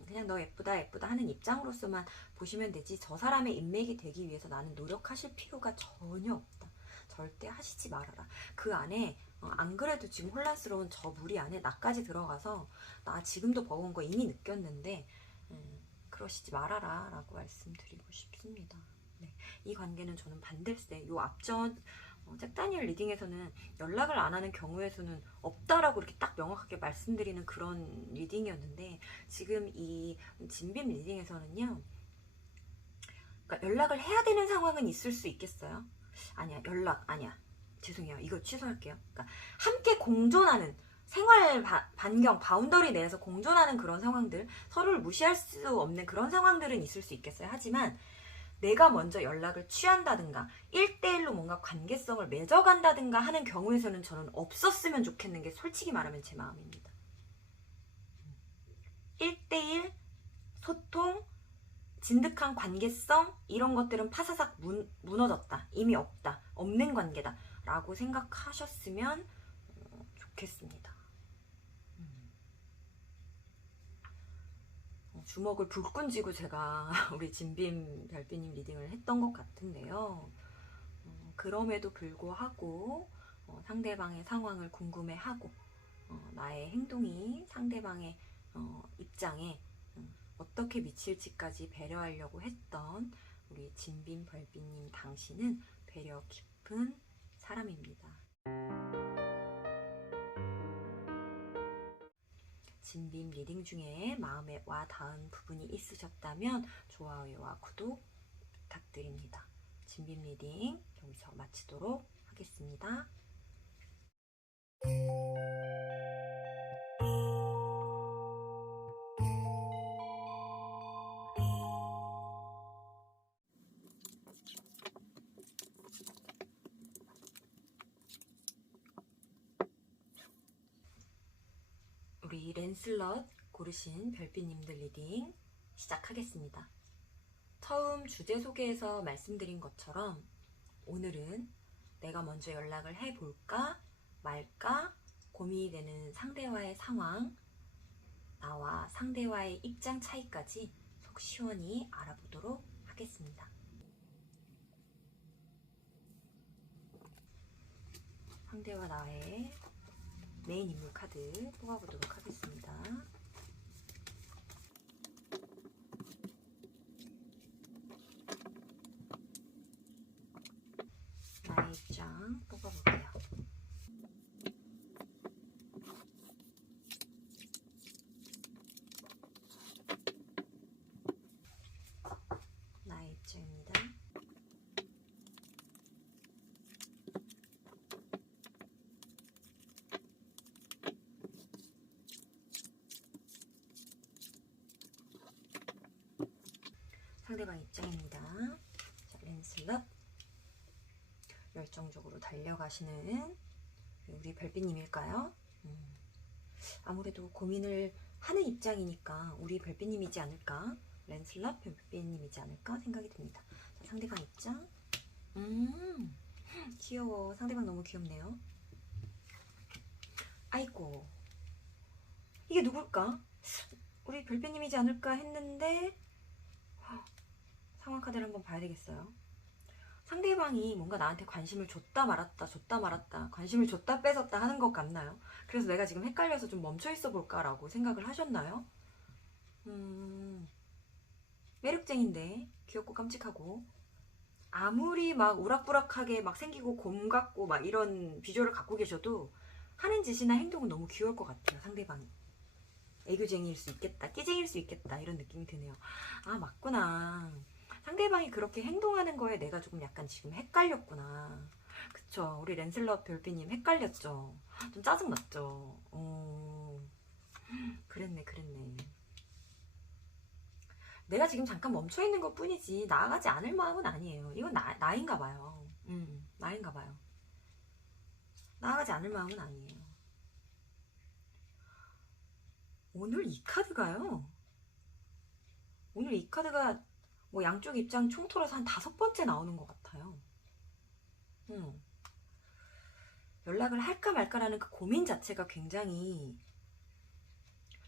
그냥 너 예쁘다 예쁘다 하는 입장으로서만 보시면 되지, 저 사람의 인맥이 되기 위해서 나는 노력하실 필요가 전혀 없다. 절대 하시지 말아라. 그 안에 안 그래도 지금 혼란스러운 저 무리 안에 나까지 들어가서 나 지금도 버거운 거 이미 느꼈는데 그러시지 말아라 라고 말씀드리고 싶습니다. 네, 이 관계는 저는 반댈세. 요 앞전 잭다니엘 리딩에서는 연락을 안 하는 경우에서는 없다라고 이렇게 딱 명확하게 말씀드리는 그런 리딩이었는데, 지금 이 진빔 리딩에서는요, 그러니까 연락을 해야 되는 상황은 있을 수 있겠어요? 아니야, 아니야. 죄송해요. 이거 취소할게요. 그러니까 함께 공존하는 생활 반경, 바운더리 내에서 공존하는 그런 상황들, 서로를 무시할 수 없는 그런 상황들은 있을 수 있겠어요. 하지만 내가 먼저 연락을 취한다든가 1대1로 뭔가 관계성을 맺어간다든가 하는 경우에서는 저는 없었으면 좋겠는 게 솔직히 말하면 제 마음입니다. 1대1 소통, 진득한 관계성, 이런 것들은 파사삭 무너졌다, 이미 없다, 없는 관계다 라고 생각하셨으면 좋겠습니다. 주먹을 불끈 쥐고 제가 우리 진빔 별빛님 리딩을 했던 것 같은데요. 그럼에도 불구하고 상대방의 상황을 궁금해하고 나의 행동이 상대방의 입장에 어떻게 미칠지까지 배려하려고 했던 우리 진빔 별빛님 당신은 배려 깊은 사람입니다. 진빔 리딩 중에 마음에 와 닿은 부분이 있으셨다면 좋아요와 구독 부탁드립니다. 진빔 리딩 여기서 마치도록 하겠습니다. 우리 랜슬럿 고르신 별빛님들 리딩 시작하겠습니다. 처음 주제 소개에서 말씀드린 것처럼 오늘은 내가 먼저 연락을 해볼까 말까 고민이 되는 상대와의 상황, 나와 상대와의 입장 차이까지 속 시원히 알아보도록 하겠습니다. 상대와 나의 메인 인물 카드 뽑아보도록 하겠습니다. 상대방 입장입니다. 자, 랜슬럿 열정적으로 달려가시는 우리 별빛님일까요? 아무래도 고민을 하는 입장이니까 우리 별빛님이지 않을까? 랜슬럿 별빛님이지 않을까 생각이 듭니다. 자, 상대방 입장. 귀여워. 상대방 너무 귀엽네요. 아이고, 이게 누굴까? 우리 별빛님이지 않을까 했는데 상황 카드를 한번 봐야 되겠어요. 상대방이 뭔가 나한테 관심을 줬다 말았다 줬다 말았다 관심을 줬다 뺏었다 하는 것 같나요? 그래서 내가 지금 헷갈려서 좀 멈춰 있어 볼까라고 생각을 하셨나요? 매력쟁인데 귀엽고 깜찍하고 아무리 막 우락부락하게 막 생기고 곰 같고 막 이런 비주얼을 갖고 계셔도 하는 짓이나 행동은 너무 귀여울 것 같아요. 상대방이 애교쟁이일 수 있겠다, 끼쟁이일 수 있겠다 이런 느낌이 드네요. 아, 맞구나. 상대방이 그렇게 행동하는 거에 내가 조금 약간 지금 헷갈렸구나. 그쵸, 우리 랜슬럿 별빛님 헷갈렸죠? 좀 짜증났죠? 그랬네. 내가 지금 잠깐 멈춰있는 것 뿐이지 나아가지 않을 마음은 아니에요. 이건 나인가 봐요. 나인가 봐요. 나아가지 않을 마음은 아니에요. 오늘 이 카드가요. 오늘 이 카드가 뭐 양쪽 입장 총토로서 한 5번째 나오는 것 같아요. 연락을 할까 말까라는 그 고민 자체가 굉장히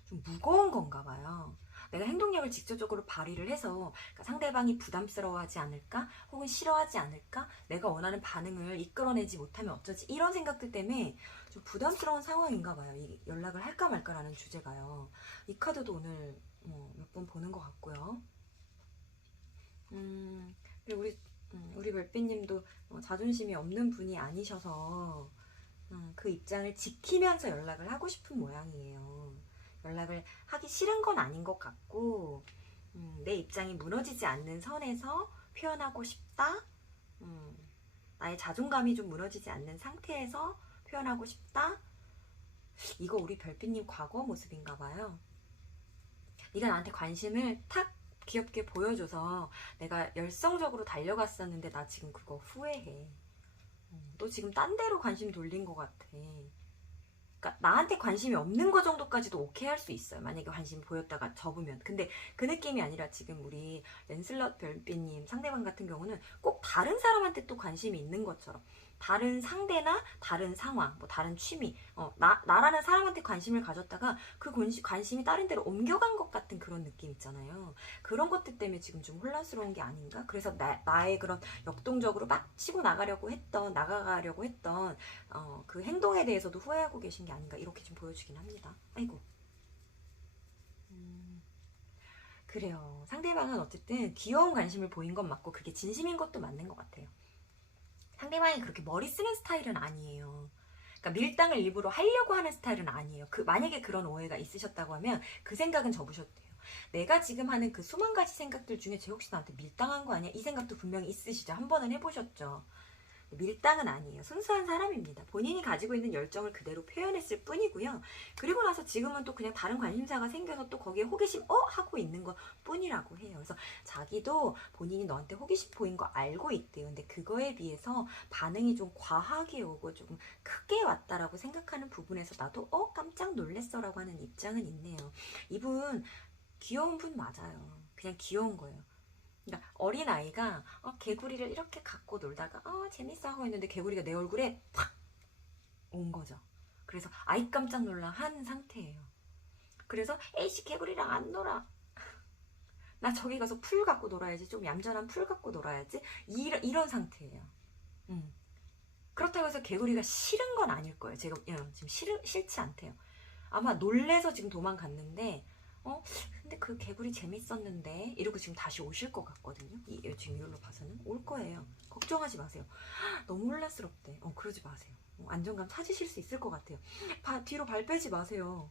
좀 무거운 건가 봐요. 내가 행동력을 직접적으로 발휘를 해서 그러니까 상대방이 부담스러워하지 않을까? 혹은 싫어하지 않을까? 내가 원하는 반응을 이끌어내지 못하면 어쩌지? 이런 생각들 때문에 좀 부담스러운 상황인가 봐요. 이 연락을 할까 말까라는 주제가요. 이 카드도 오늘 몇 번 보는 것 같고요. 그리고 우리 별빛님도 자존심이 없는 분이 아니셔서 그 입장을 지키면서 연락을 하고 싶은 모양이에요. 연락을 하기 싫은 건 아닌 것 같고 내 입장이 무너지지 않는 선에서 표현하고 싶다. 나의 자존감이 좀 무너지지 않는 상태에서 표현하고 싶다. 이거 우리 별빛님 과거 모습인가 봐요. 네가 나한테 관심을 탁 귀엽게 보여줘서 내가 열성적으로 달려갔었는데 나 지금 그거 후회해. 너 지금 딴 데로 관심 돌린 것 같아. 그러니까 나한테 관심이 없는 거 정도까지도 오케이 할 수 있어요. 만약에 관심 보였다가 접으면. 근데 그 느낌이 아니라 지금 우리 랜슬럿 별빛님 상대방 같은 경우는 꼭 다른 사람한테 또 관심이 있는 것처럼 다른 상대나 다른 상황, 뭐 다른 취미, 나라는 사람한테 관심을 가졌다가 그 관심이 다른 데로 옮겨간 것 같은 그런 느낌 있잖아요. 그런 것들 때문에 지금 좀 혼란스러운 게 아닌가? 그래서 나의 그런 역동적으로 막 치고 나가려고 했던 그 행동에 대해서도 후회하고 계신 게 아닌가 이렇게 좀 보여주긴 합니다. 아이고. 그래요. 상대방은 어쨌든 귀여운 관심을 보인 건 맞고 그게 진심인 것도 맞는 것 같아요. 상대방이 그렇게 머리 쓰는 스타일은 아니에요. 그러니까 밀당을 일부러 하려고 하는 스타일은 아니에요. 만약에 그런 오해가 있으셨다고 하면 그 생각은 접으셔도 돼요. 내가 지금 하는 그 수만 가지 생각들 중에 쟤 혹시 나한테 밀당한 거 아니야? 이 생각도 분명히 있으시죠? 한 번은 해보셨죠? 밀당은 아니에요. 순수한 사람입니다. 본인이 가지고 있는 열정을 그대로 표현했을 뿐이고요. 그리고 나서 지금은 또 그냥 다른 관심사가 생겨서 또 거기에 호기심 하고 있는 것 뿐이라고 해요. 그래서 자기도 본인이 너한테 호기심 보인 거 알고 있대요. 근데 그거에 비해서 반응이 좀 과하게 오고 조금 크게 왔다라고 생각하는 부분에서 나도 깜짝 놀랬어 라고 하는 입장은 있네요. 이분 귀여운 분 맞아요. 그냥 귀여운 거예요. 그러니까 어린아이가 개구리를 이렇게 갖고 놀다가 재밌어 하고 있는데 개구리가 내 얼굴에 팍 온 거죠. 그래서 아이 깜짝 놀라 한 상태예요. 그래서 에이씨 개구리랑 안 놀아. 나 저기 가서 풀 갖고 놀아야지. 좀 얌전한 풀 갖고 놀아야지. 이런 상태예요. 그렇다고 해서 개구리가 싫은 건 아닐 거예요. 제가 지금 싫지 않대요. 아마 놀래서 지금 도망갔는데 근데 그 개구리 재밌었는데 이러고 지금 다시 오실 것 같거든요. 지금 이걸로 봐서는 올 거예요. 걱정하지 마세요. 너무 혼란스럽대. 그러지 마세요. 안정감 찾으실 수 있을 것 같아요. 뒤로 발 빼지 마세요.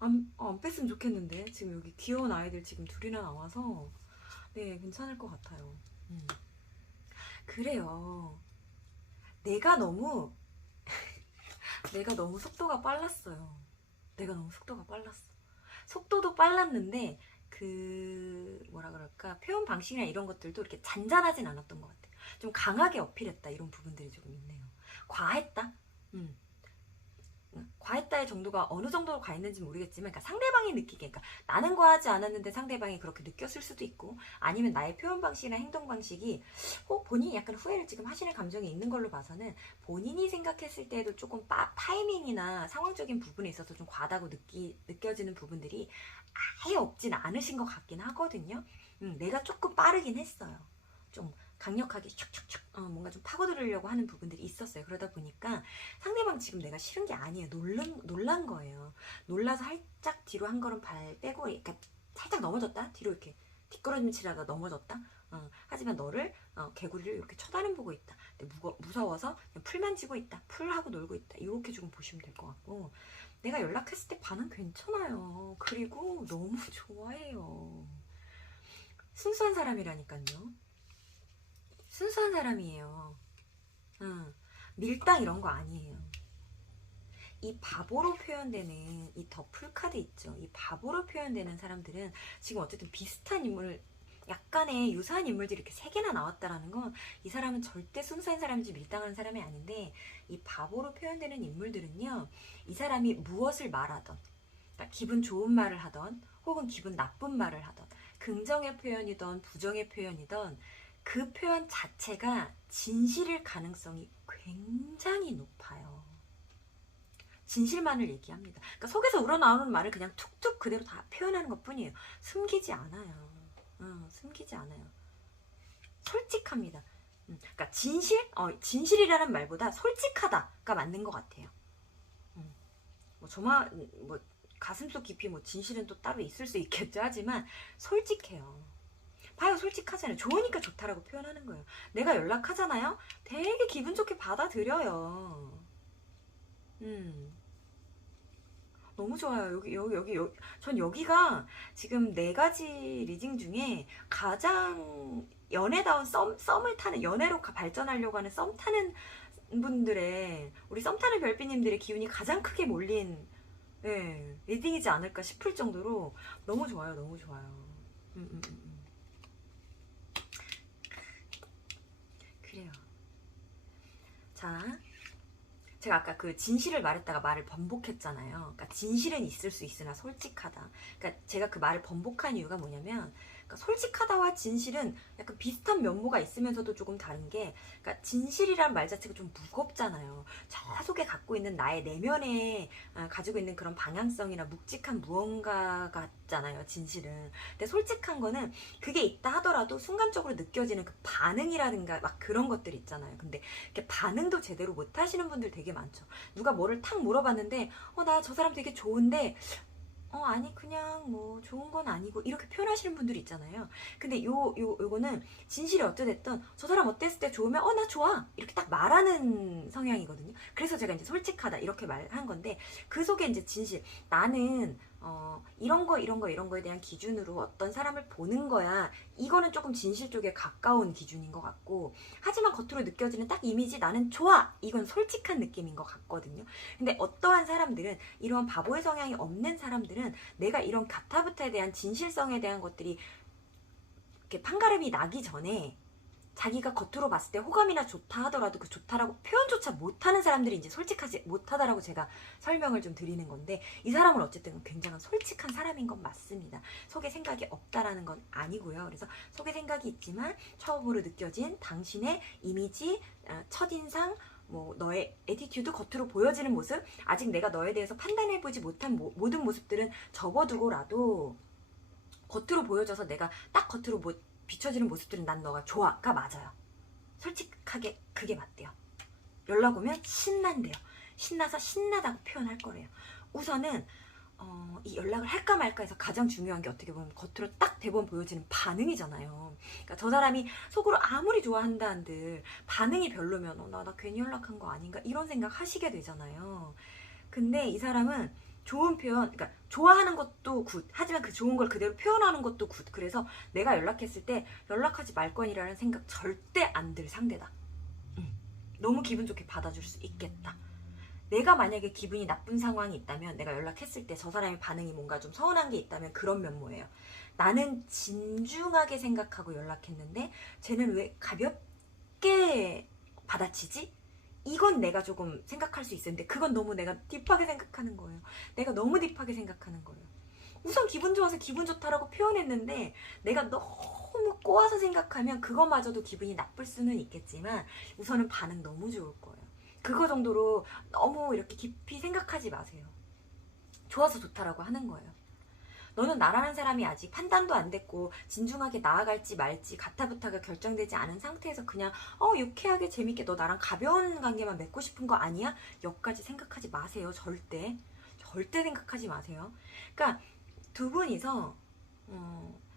안 뺐으면 좋겠는데 지금 여기 귀여운 아이들 지금 둘이나 나와서 네 괜찮을 것 같아요. 그래요. 내가 너무 속도가 빨랐어요. 속도도 빨랐는데 뭐라 그럴까, 표현 방식이나 이런 것들도 이렇게 잔잔하진 않았던 것 같아요. 좀 강하게 어필했다, 이런 부분들이 조금 있네요. 과했다? 과했다의 정도가 어느 정도로 과했는지 모르겠지만, 그러니까 상대방이 느끼게, 그러니까 나는 과하지 않았는데 상대방이 그렇게 느꼈을 수도 있고, 아니면 나의 표현 방식이나 행동 방식이 본인이 약간 후회를 지금 하시는 감정이 있는 걸로 봐서는 본인이 생각했을 때에도 조금 타이밍이나 상황적인 부분에 있어서 좀 과하다고 느껴지는 부분들이 아예 없진 않으신 것 같긴 하거든요. 내가 조금 빠르긴 했어요. 좀 강력하게 슉슉슉 뭔가 좀 파고들으려고 하는 부분들이 있었어요. 그러다 보니까 상대방 지금 내가 싫은 게 아니에요. 놀란 거예요. 놀라서 살짝 뒤로 한 걸음 발 빼고, 그러니까 살짝 넘어졌다? 뒤로 이렇게 뒷걸음질하다 넘어졌다? 하지만 너를 개구리를 이렇게 쳐다는 보고 있다. 근데 무서워서 그냥 풀 만지고 있다. 풀하고 놀고 있다. 이렇게 조금 보시면 될 것 같고, 내가 연락했을 때 반응 괜찮아요. 그리고 너무 좋아해요. 순수한 사람이라니까요. 순수한 사람이에요. 밀당 이런 거 아니에요. 이 바보로 표현되는 이 더풀 카드 있죠. 이 바보로 표현되는 사람들은 지금 어쨌든 비슷한 인물, 약간의 유사한 인물들이 이렇게 3개나 나왔다라는 건 이 사람은 절대 순수한 사람인지 밀당하는 사람이 아닌데, 이 바보로 표현되는 인물들은요, 이 사람이 무엇을 말하던, 그러니까 기분 좋은 말을 하던 혹은 기분 나쁜 말을 하던, 긍정의 표현이던 부정의 표현이던, 그 표현 자체가 진실일 가능성이 굉장히 높아요. 진실만을 얘기합니다. 그러니까 속에서 우러나오는 말을 그냥 툭툭 그대로 다 표현하는 것 뿐이에요. 숨기지 않아요. 숨기지 않아요. 솔직합니다. 그러니까 진실이라는 말보다 솔직하다가 맞는 것 같아요. 뭐 가슴속 깊이 진실은 또 따로 있을 수 있겠죠. 하지만 솔직해요. 봐요, 솔직하잖아요. 좋으니까 좋다라고 표현하는 거예요. 내가 연락하잖아요. 되게 기분 좋게 받아들여요. 너무 좋아요. 전 여기가 지금 4가지 리딩 중에 가장 연애다운 썸을 타는, 연애로 발전하려고 하는 썸 타는 분들의, 우리 썸 타는 별빛님들의 기운이 가장 크게 몰린, 리딩이지 않을까 싶을 정도로 너무 좋아요. 너무 좋아요. 그래요. 자, 제가 아까 그 진실을 말했다가 말을 번복했잖아요. 그러니까 진실은 있을 수 있으나 솔직하다. 그러니까 제가 그 말을 번복한 이유가 뭐냐면, 그러니까 솔직하다와 진실은 약간 비슷한 면모가 있으면서도 조금 다른 게, 그러니까 진실이란 말 자체가 좀 무겁잖아요. 저 속에 갖고 있는 나의 내면에 가지고 있는 그런 방향성이나 묵직한 무언가 같잖아요, 진실은. 근데 솔직한 거는 그게 있다 하더라도 순간적으로 느껴지는 그 반응이라든가 막 그런 것들 있잖아요. 근데 이렇게 반응도 제대로 못 하시는 분들 되게 많죠. 누가 뭐를 탁 물어봤는데, 나 저 사람 되게 좋은데, 아니, 그냥 뭐, 좋은 건 아니고, 이렇게 표현하시는 분들이 있잖아요. 근데 요거는 진실이 어찌됐든, 저 사람 어땠을 때 좋으면, 나 좋아. 이렇게 딱 말하는 성향이거든요. 그래서 제가 이제 솔직하다, 이렇게 말한 건데, 그 속에 이제 진실. 나는, 이런 거에 대한 기준으로 어떤 사람을 보는 거야. 이거는 조금 진실 쪽에 가까운 기준인 것 같고, 하지만 겉으로 느껴지는 딱 이미지, 나는 좋아. 이건 솔직한 느낌인 것 같거든요. 근데 어떠한 사람들은, 이런 바보의 성향이 없는 사람들은 내가 이런 가타부타에 대한 진실성에 대한 것들이 이렇게 판가름이 나기 전에, 자기가 겉으로 봤을 때 호감이나 좋다 하더라도 그 좋다라고 표현조차 못하는 사람들이 이제 솔직하지 못하다라고 제가 설명을 좀 드리는 건데, 이 사람은 어쨌든 굉장히 솔직한 사람인 건 맞습니다. 속에 생각이 없다라는 건 아니고요. 그래서 속에 생각이 있지만 처음으로 느껴진 당신의 이미지, 첫인상, 너의 애티튜드, 겉으로 보여지는 모습, 아직 내가 너에 대해서 판단해보지 못한 모든 모습들은 접어두고라도 겉으로 보여져서 내가 딱 겉으로 비춰지는 모습들은 난 너가 좋아가 맞아요. 솔직하게 그게 맞대요. 연락 오면 신난대요. 신나서 신나다고 표현할 거래요. 우선은 이 연락을 할까 말까 해서 가장 중요한 게 어떻게 보면 겉으로 딱 대본 보여지는 반응이잖아요. 그러니까 저 사람이 속으로 아무리 좋아한다 한들 반응이 별로면 나 괜히 연락한 거 아닌가 이런 생각 하시게 되잖아요. 근데 이 사람은 좋은 표현, 그러니까 좋아하는 것도 굿, 하지만 그 좋은 걸 그대로 표현하는 것도 굿. 그래서 내가 연락했을 때 연락하지 말 거니라는 생각 절대 안 들 상대다. 너무 기분 좋게 받아줄 수 있겠다. 내가 만약에 기분이 나쁜 상황이 있다면, 내가 연락했을 때 저 사람의 반응이 뭔가 좀 서운한 게 있다면 그런 면모예요. 나는 진중하게 생각하고 연락했는데 쟤는 왜 가볍게 받아치지? 이건 내가 조금 생각할 수 있었는데, 그건 너무 내가 딥하게 생각하는 거예요. 내가 너무 딥하게 생각하는 거예요. 우선 기분 좋아서 기분 좋다라고 표현했는데, 내가 너무 꼬아서 생각하면 그것마저도 기분이 나쁠 수는 있겠지만 우선은 반응 너무 좋을 거예요. 그거 정도로 너무 이렇게 깊이 생각하지 마세요. 좋아서 좋다라고 하는 거예요. 너는 나라는 사람이 아직 판단도 안 됐고 진중하게 나아갈지 말지 가타부타가 결정되지 않은 상태에서 그냥 유쾌하게 재밌게 너 나랑 가벼운 관계만 맺고 싶은 거 아니야? 여기까지 생각하지 마세요. 절대 생각하지 마세요. 그러니까 두 분이서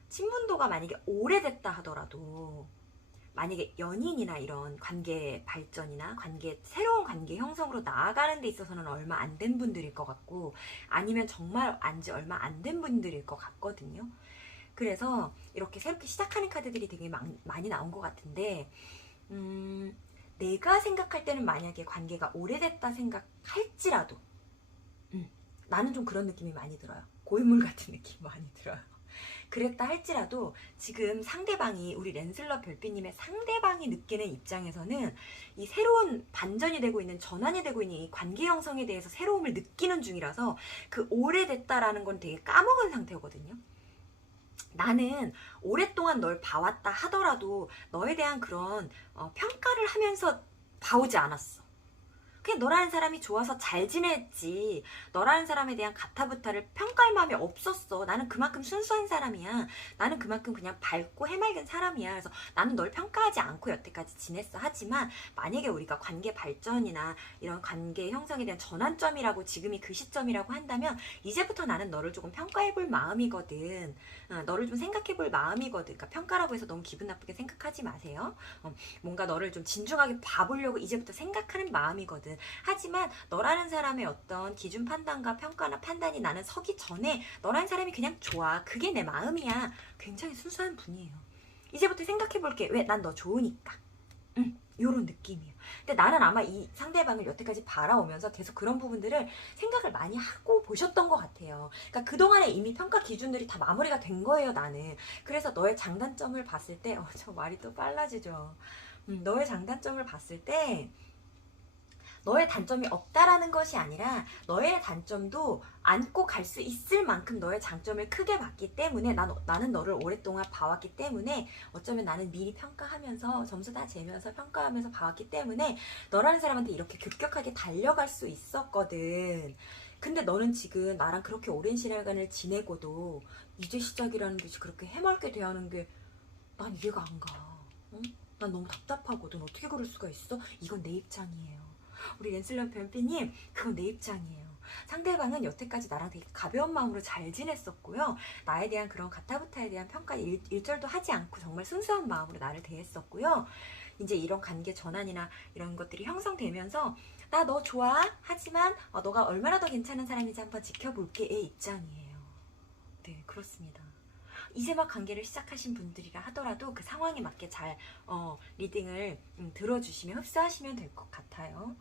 친분도가 만약에 오래됐다 하더라도, 만약에 연인이나 이런 관계 발전이나 새로운 관계 형성으로 나아가는 데 있어서는 얼마 안 된 분들일 것 같고, 아니면 정말 안지 얼마 안 된 분들일 것 같거든요. 그래서 이렇게 새롭게 시작하는 카드들이 되게 많이 나온 것 같은데, 내가 생각할 때는 만약에 관계가 오래됐다 생각할지라도, 나는 좀 그런 느낌이 많이 들어요. 고인물 같은 느낌이 많이 들어요. 그랬다 할지라도 지금 상대방이, 우리 랜슬러 별빛님의 상대방이 느끼는 입장에서는 이 새로운 반전이 되고 있는, 전환이 되고 있는 이 관계 형성에 대해서 새로움을 느끼는 중이라서 그 오래됐다라는 건 되게 까먹은 상태거든요. 나는 오랫동안 널 봐왔다 하더라도 너에 대한 그런 평가를 하면서 봐오지 않았어. 그냥 너라는 사람이 좋아서 잘 지냈지, 너라는 사람에 대한 가타부타를 평가할 마음이 없었어. 나는 그만큼 순수한 사람이야. 나는 그만큼 그냥 밝고 해맑은 사람이야. 그래서 나는 널 평가하지 않고 여태까지 지냈어. 하지만 만약에 우리가 관계 발전이나 이런 관계 형성에 대한 전환점이라고, 지금이 그 시점이라고 한다면 이제부터 나는 너를 조금 평가해볼 마음이거든. 너를 좀 생각해볼 마음이거든. 그러니까 평가라고 해서 너무 기분 나쁘게 생각하지 마세요. 뭔가 너를 좀 진중하게 봐보려고 이제부터 생각하는 마음이거든. 하지만 너라는 사람의 어떤 기준 판단과 평가나 판단이 나는 서기 전에 너라는 사람이 그냥 좋아. 그게 내 마음이야. 굉장히 순수한 분이에요. 이제부터 생각해볼게. 왜? 난 너 좋으니까. 요런 느낌이에요. 근데 나는 아마 이 상대방을 여태까지 바라오면서 계속 그런 부분들을 생각을 많이 하고 보셨던 것 같아요. 그러니까 그동안에 이미 평가 기준들이 다 마무리가 된 거예요, 나는. 그래서 너의 장단점을 봤을 때, 저 말이 또 빨라지죠. 너의 장단점을 봤을 때, 너의 단점이 없다라는 것이 아니라 너의 단점도 안고 갈 수 있을 만큼 너의 장점을 크게 봤기 때문에, 나는 너를 오랫동안 봐왔기 때문에, 어쩌면 나는 미리 평가하면서 점수 다 재면서 평가하면서 봐왔기 때문에 너라는 사람한테 이렇게 급격하게 달려갈 수 있었거든. 근데 너는 지금 나랑 그렇게 오랜 시간을 지내고도 이제 시작이라는 듯이 그렇게 해맑게 대하는 게 난 이해가 안 가. 응? 난 너무 답답하거든. 어떻게 그럴 수가 있어? 이건 내 입장이에요. 우리 랜슬러 별빛님, 그건 내 입장이에요. 상대방은 여태까지 나랑 되게 가벼운 마음으로 잘 지냈었고요. 나에 대한 그런 가타부타에 대한 평가 일절도 하지 않고 정말 순수한 마음으로 나를 대했었고요. 이제 이런 관계 전환이나 이런 것들이 형성되면서 나 너 좋아? 하지만 너가 얼마나 더 괜찮은 사람인지 한번 지켜볼게의 입장이에요. 네, 그렇습니다. 이제 막 관계를 시작하신 분들이라 하더라도 그 상황에 맞게 잘 리딩을 들어주시면, 흡수하시면 될 것 같아요.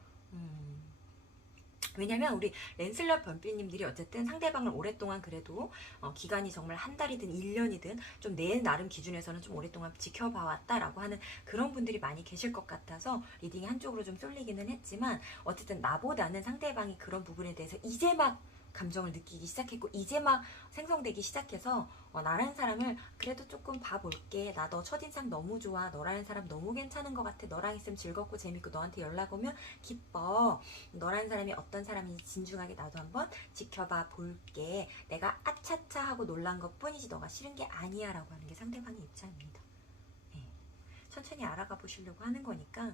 왜냐면 우리 랜슬러 별빛님들이 어쨌든 상대방을 오랫동안, 그래도 기간이 정말 한 달이든 1년이든 좀 내 나름 기준에서는 좀 오랫동안 지켜봐왔다라고 하는 그런 분들이 많이 계실 것 같아서 리딩이 한쪽으로 좀 쏠리기는 했지만, 어쨌든 나보다는 상대방이 그런 부분에 대해서 이제 막 감정을 느끼기 시작했고 이제 막 생성되기 시작해서 나라는 사람을 그래도 조금 봐볼게. 나 너 첫인상 너무 좋아. 너라는 사람 너무 괜찮은 것 같아. 너랑 있으면 즐겁고 재밌고 너한테 연락 오면 기뻐. 너라는 사람이 어떤 사람인지 진중하게 나도 한번 지켜봐 볼게. 내가 아차차 하고 놀란 것 뿐이지 너가 싫은 게 아니야 라고 하는 게 상대방의 입장입니다. 천천히 알아가 보시려고 하는 거니까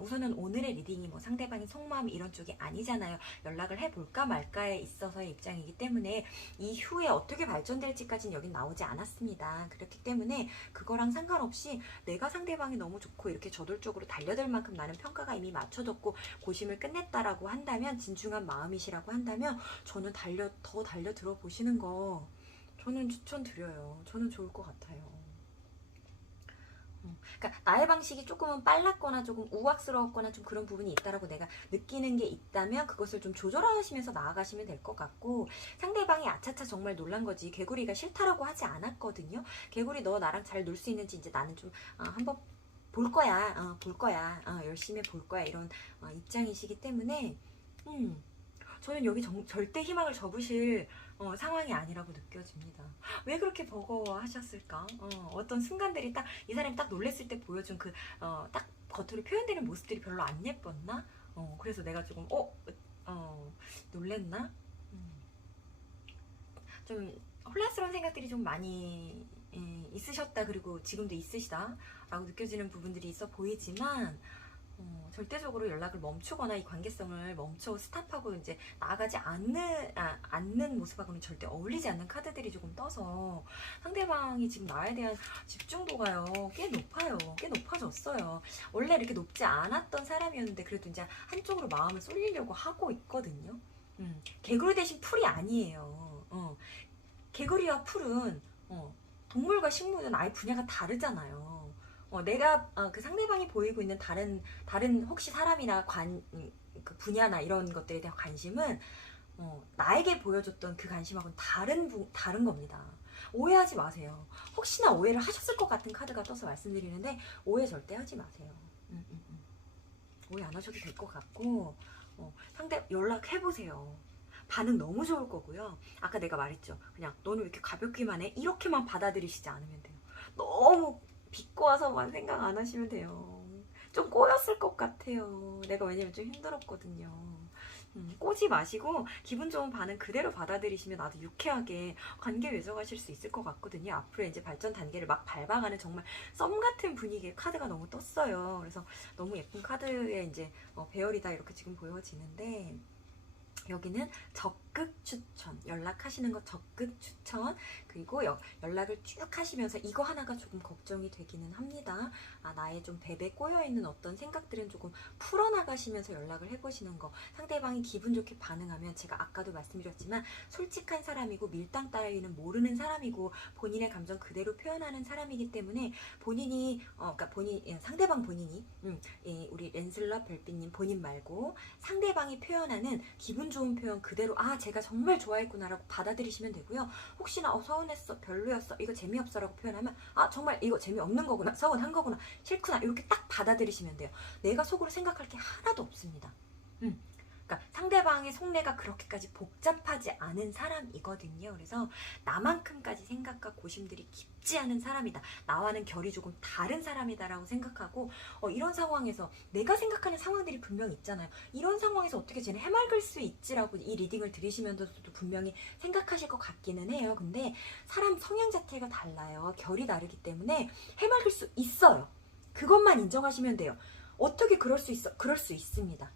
우선은 오늘의 리딩이 뭐 상대방의 속마음 이런 쪽이 아니잖아요. 연락을 해볼까 말까에 있어서의 입장이기 때문에 이후에 어떻게 발전될지까지는 여긴 나오지 않았습니다. 그렇기 때문에 그거랑 상관없이 내가 상대방이 너무 좋고 이렇게 저돌적으로 달려들 만큼 나는 평가가 이미 맞춰졌고 고심을 끝냈다라고 한다면, 진중한 마음이시라고 한다면 저는 더 달려 들어보시는 거 저는 추천드려요. 저는 좋을 것 같아요. 그러니까 나의 방식이 조금은 빨랐거나 조금 우악스러웠거나 좀 그런 부분이 있다라고 내가 느끼는 게 있다면 그것을 좀 조절하시면서 나아가시면 될 것 같고, 상대방이 아차차 정말 놀란 거지 개구리가 싫다라고 하지 않았거든요. 개구리 너 나랑 잘 놀 수 있는지 이제 나는 좀 한번 볼 거야, 볼 거야, 열심히 볼 거야, 이런 입장이시기 때문에 저는 여기 절대 희망을 접으실 상황이 아니라고 느껴집니다. 왜 그렇게 버거워하셨을까? 어떤 순간들이 딱 이 사람이 딱 놀랬을 때 보여준 그 딱 겉으로 표현되는 모습들이 별로 안 예뻤나? 그래서 내가 조금 놀랬나? 좀 혼란스러운 생각들이 좀 많이 있으셨다, 그리고 지금도 있으시다 라고 느껴지는 부분들이 있어 보이지만, 절대적으로 연락을 멈추거나 이 관계성을 멈춰 스탑하고 이제 나아가지 않는 모습하고는 절대 어울리지 않는 카드들이 조금 떠서, 상대방이 지금 나에 대한 집중도가요 꽤 높아요. 꽤 높아졌어요. 원래 이렇게 높지 않았던 사람이었는데 그래도 이제 한쪽으로 마음을 쏠리려고 하고 있거든요. 개구리 대신 풀이 아니에요. 개구리와 풀은 동물과 식물은 아예 분야가 다르잖아요. 내가 그 상대방이 보이고 있는 다른 혹시 사람이나 그 분야나 이런 것들에 대한 관심은 나에게 보여줬던 그 관심하고는 다른 겁니다. 오해하지 마세요. 혹시나 오해를 하셨을 것 같은 카드가 떠서 말씀드리는데 오해 절대 하지 마세요. 오해 안 하셔도 될 것 같고, 상대 연락해보세요. 반응 너무 좋을 거고요. 아까 내가 말했죠. 그냥 너는 왜 이렇게 가볍기만 해? 이렇게만 받아들이시지 않으면 돼요. 너무 비꼬아서만 생각 안 하시면 돼요. 좀 꼬였을 것 같아요. 내가 왜냐면 좀 힘들었거든요. 꼬지 마시고 기분 좋은 반응 그대로 받아들이시면 나도 유쾌하게 관계 맺어가실 수 있을 것 같거든요. 앞으로 이제 발전 단계를 막 밟아가는 정말 썸 같은 분위기의 카드가 너무 떴어요. 그래서 너무 예쁜 카드에 이제 배열이다 이렇게 지금 보여지는데, 여기는 적극 추천, 연락하시는 거 적극 추천, 그리고 연락을 쭉 하시면서 이거 하나가 조금 걱정이 되기는 합니다. 나의 좀 배 꼬여있는 어떤 생각들은 조금 풀어나가시면서 연락을 해보시는 거. 상대방이 기분 좋게 반응하면, 제가 아까도 말씀드렸지만 솔직한 사람이고 밀당 따위는 모르는 사람이고 본인의 감정 그대로 표현하는 사람이기 때문에 그러니까 상대방 본인이 우리 랜슬러 별빛님 본인 말고 상대방이 표현하는 기분 좋은 표현 그대로 제가 정말 좋아했구나 라고 받아들이시면 되고요. 혹시나 서운했어, 별로였어, 이거 재미없어 라고 표현하면 정말 이거 재미없는 거구나, 서운한 거구나, 싫구나, 이렇게 딱 받아들이시면 돼요. 내가 속으로 생각할 게 하나도 없습니다. 그러니까 상대방의 속내가 그렇게까지 복잡하지 않은 사람이거든요. 그래서 나만큼까지 생각과 고심들이 깊지 않은 사람이다, 나와는 결이 조금 다른 사람이다라고 생각하고, 이런 상황에서 내가 생각하는 상황들이 분명히 있잖아요. 이런 상황에서 어떻게 쟤는 해맑을 수 있지라고 이 리딩을 들으시면서도 분명히 생각하실 것 같기는 해요. 근데 사람 성향 자체가 달라요. 결이 다르기 때문에 해맑을 수 있어요. 그것만 인정하시면 돼요. 어떻게 그럴 수 있어? 그럴 수 있습니다.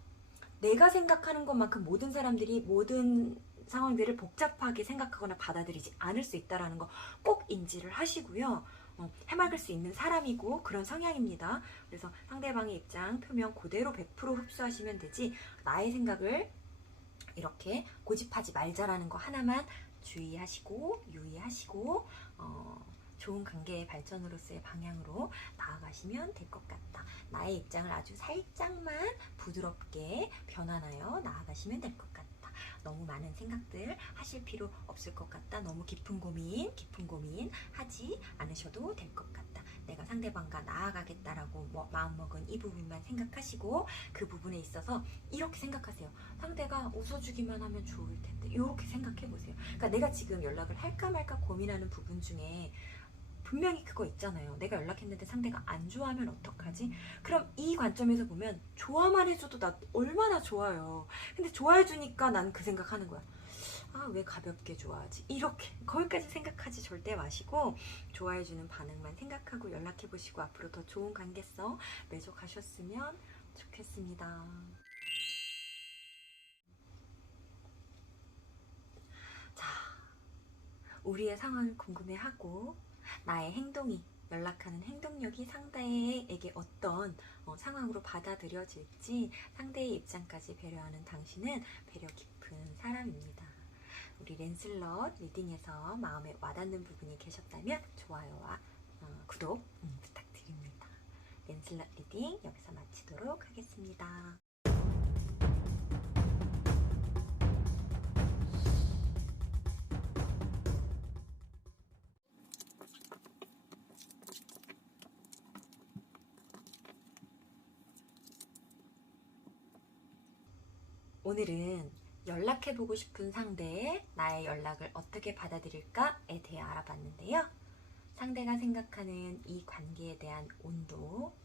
내가 생각하는 것만큼 모든 사람들이 모든 상황들을 복잡하게 생각하거나 받아들이지 않을 수 있다는 거 꼭 인지를 하시고요. 해맑을 수 있는 사람이고 그런 성향입니다. 그래서 상대방의 입장 표명 그대로 100% 흡수하시면 되지, 나의 생각을 이렇게 고집하지 말자라는 거 하나만 주의하시고 유의하시고 좋은 관계의 발전으로서의 방향으로 나아가시면 될 것 같다. 나의 입장을 아주 살짝만 부드럽게 변환하여 나아가시면 될 것 같다. 너무 많은 생각들 하실 필요 없을 것 같다. 너무 깊은 고민 하지 않으셔도 될 것 같다. 내가 상대방과 나아가겠다라고 마음먹은 이 부분만 생각하시고, 그 부분에 있어서 이렇게 생각하세요. 상대가 웃어주기만 하면 좋을 텐데, 이렇게 생각해보세요. 그러니까 내가 지금 연락을 할까 말까 고민하는 부분 중에 분명히 그거 있잖아요. 내가 연락했는데 상대가 안 좋아하면 어떡하지? 그럼 이 관점에서 보면 좋아만 해줘도 나 얼마나 좋아요. 근데 좋아해주니까 난 그 생각하는 거야. 왜 가볍게 좋아하지? 이렇게 거기까지 생각하지 절대 마시고 좋아해주는 반응만 생각하고 연락해보시고 앞으로 더 좋은 관계성 맺어가셨으면 좋겠습니다. 자, 우리의 상황을 궁금해하고 나의 행동이, 연락하는 행동력이 상대에게 어떤 상황으로 받아들여질지 상대의 입장까지 배려하는 당신은 배려 깊은 사람입니다. 우리 랜슬럿 리딩에서 마음에 와닿는 부분이 계셨다면 좋아요와 구독 부탁드립니다. 랜슬럿 리딩 여기서 마치도록 하겠습니다. 오늘은 연락해보고 싶은 상대의 나의 연락을 어떻게 받아들일까에 대해 알아봤는데요. 상대가 생각하는 이 관계에 대한 온도,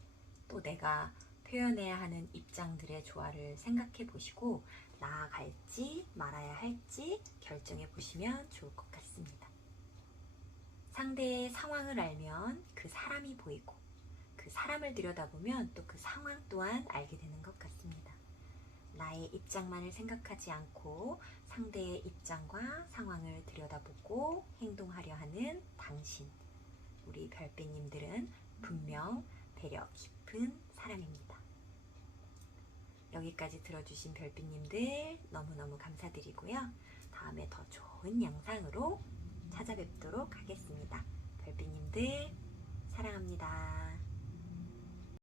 또 내가 표현해야 하는 입장들의 조화를 생각해 보시고 나아갈지 말아야 할지 결정해 보시면 좋을 것 같습니다. 상대의 상황을 알면 그 사람이 보이고 그 사람을 들여다보면 또 그 상황 또한 알게 되는 것 같습니다. 나의 입장만을 생각하지 않고 상대의 입장과 상황을 들여다보고 행동하려 하는 당신, 우리 별빛님들은 분명 배려 깊은 사람입니다. 여기까지 들어주신 별빛님들 너무너무 감사드리고요. 다음에 더 좋은 영상으로 찾아뵙도록 하겠습니다. 별빛님들 사랑합니다.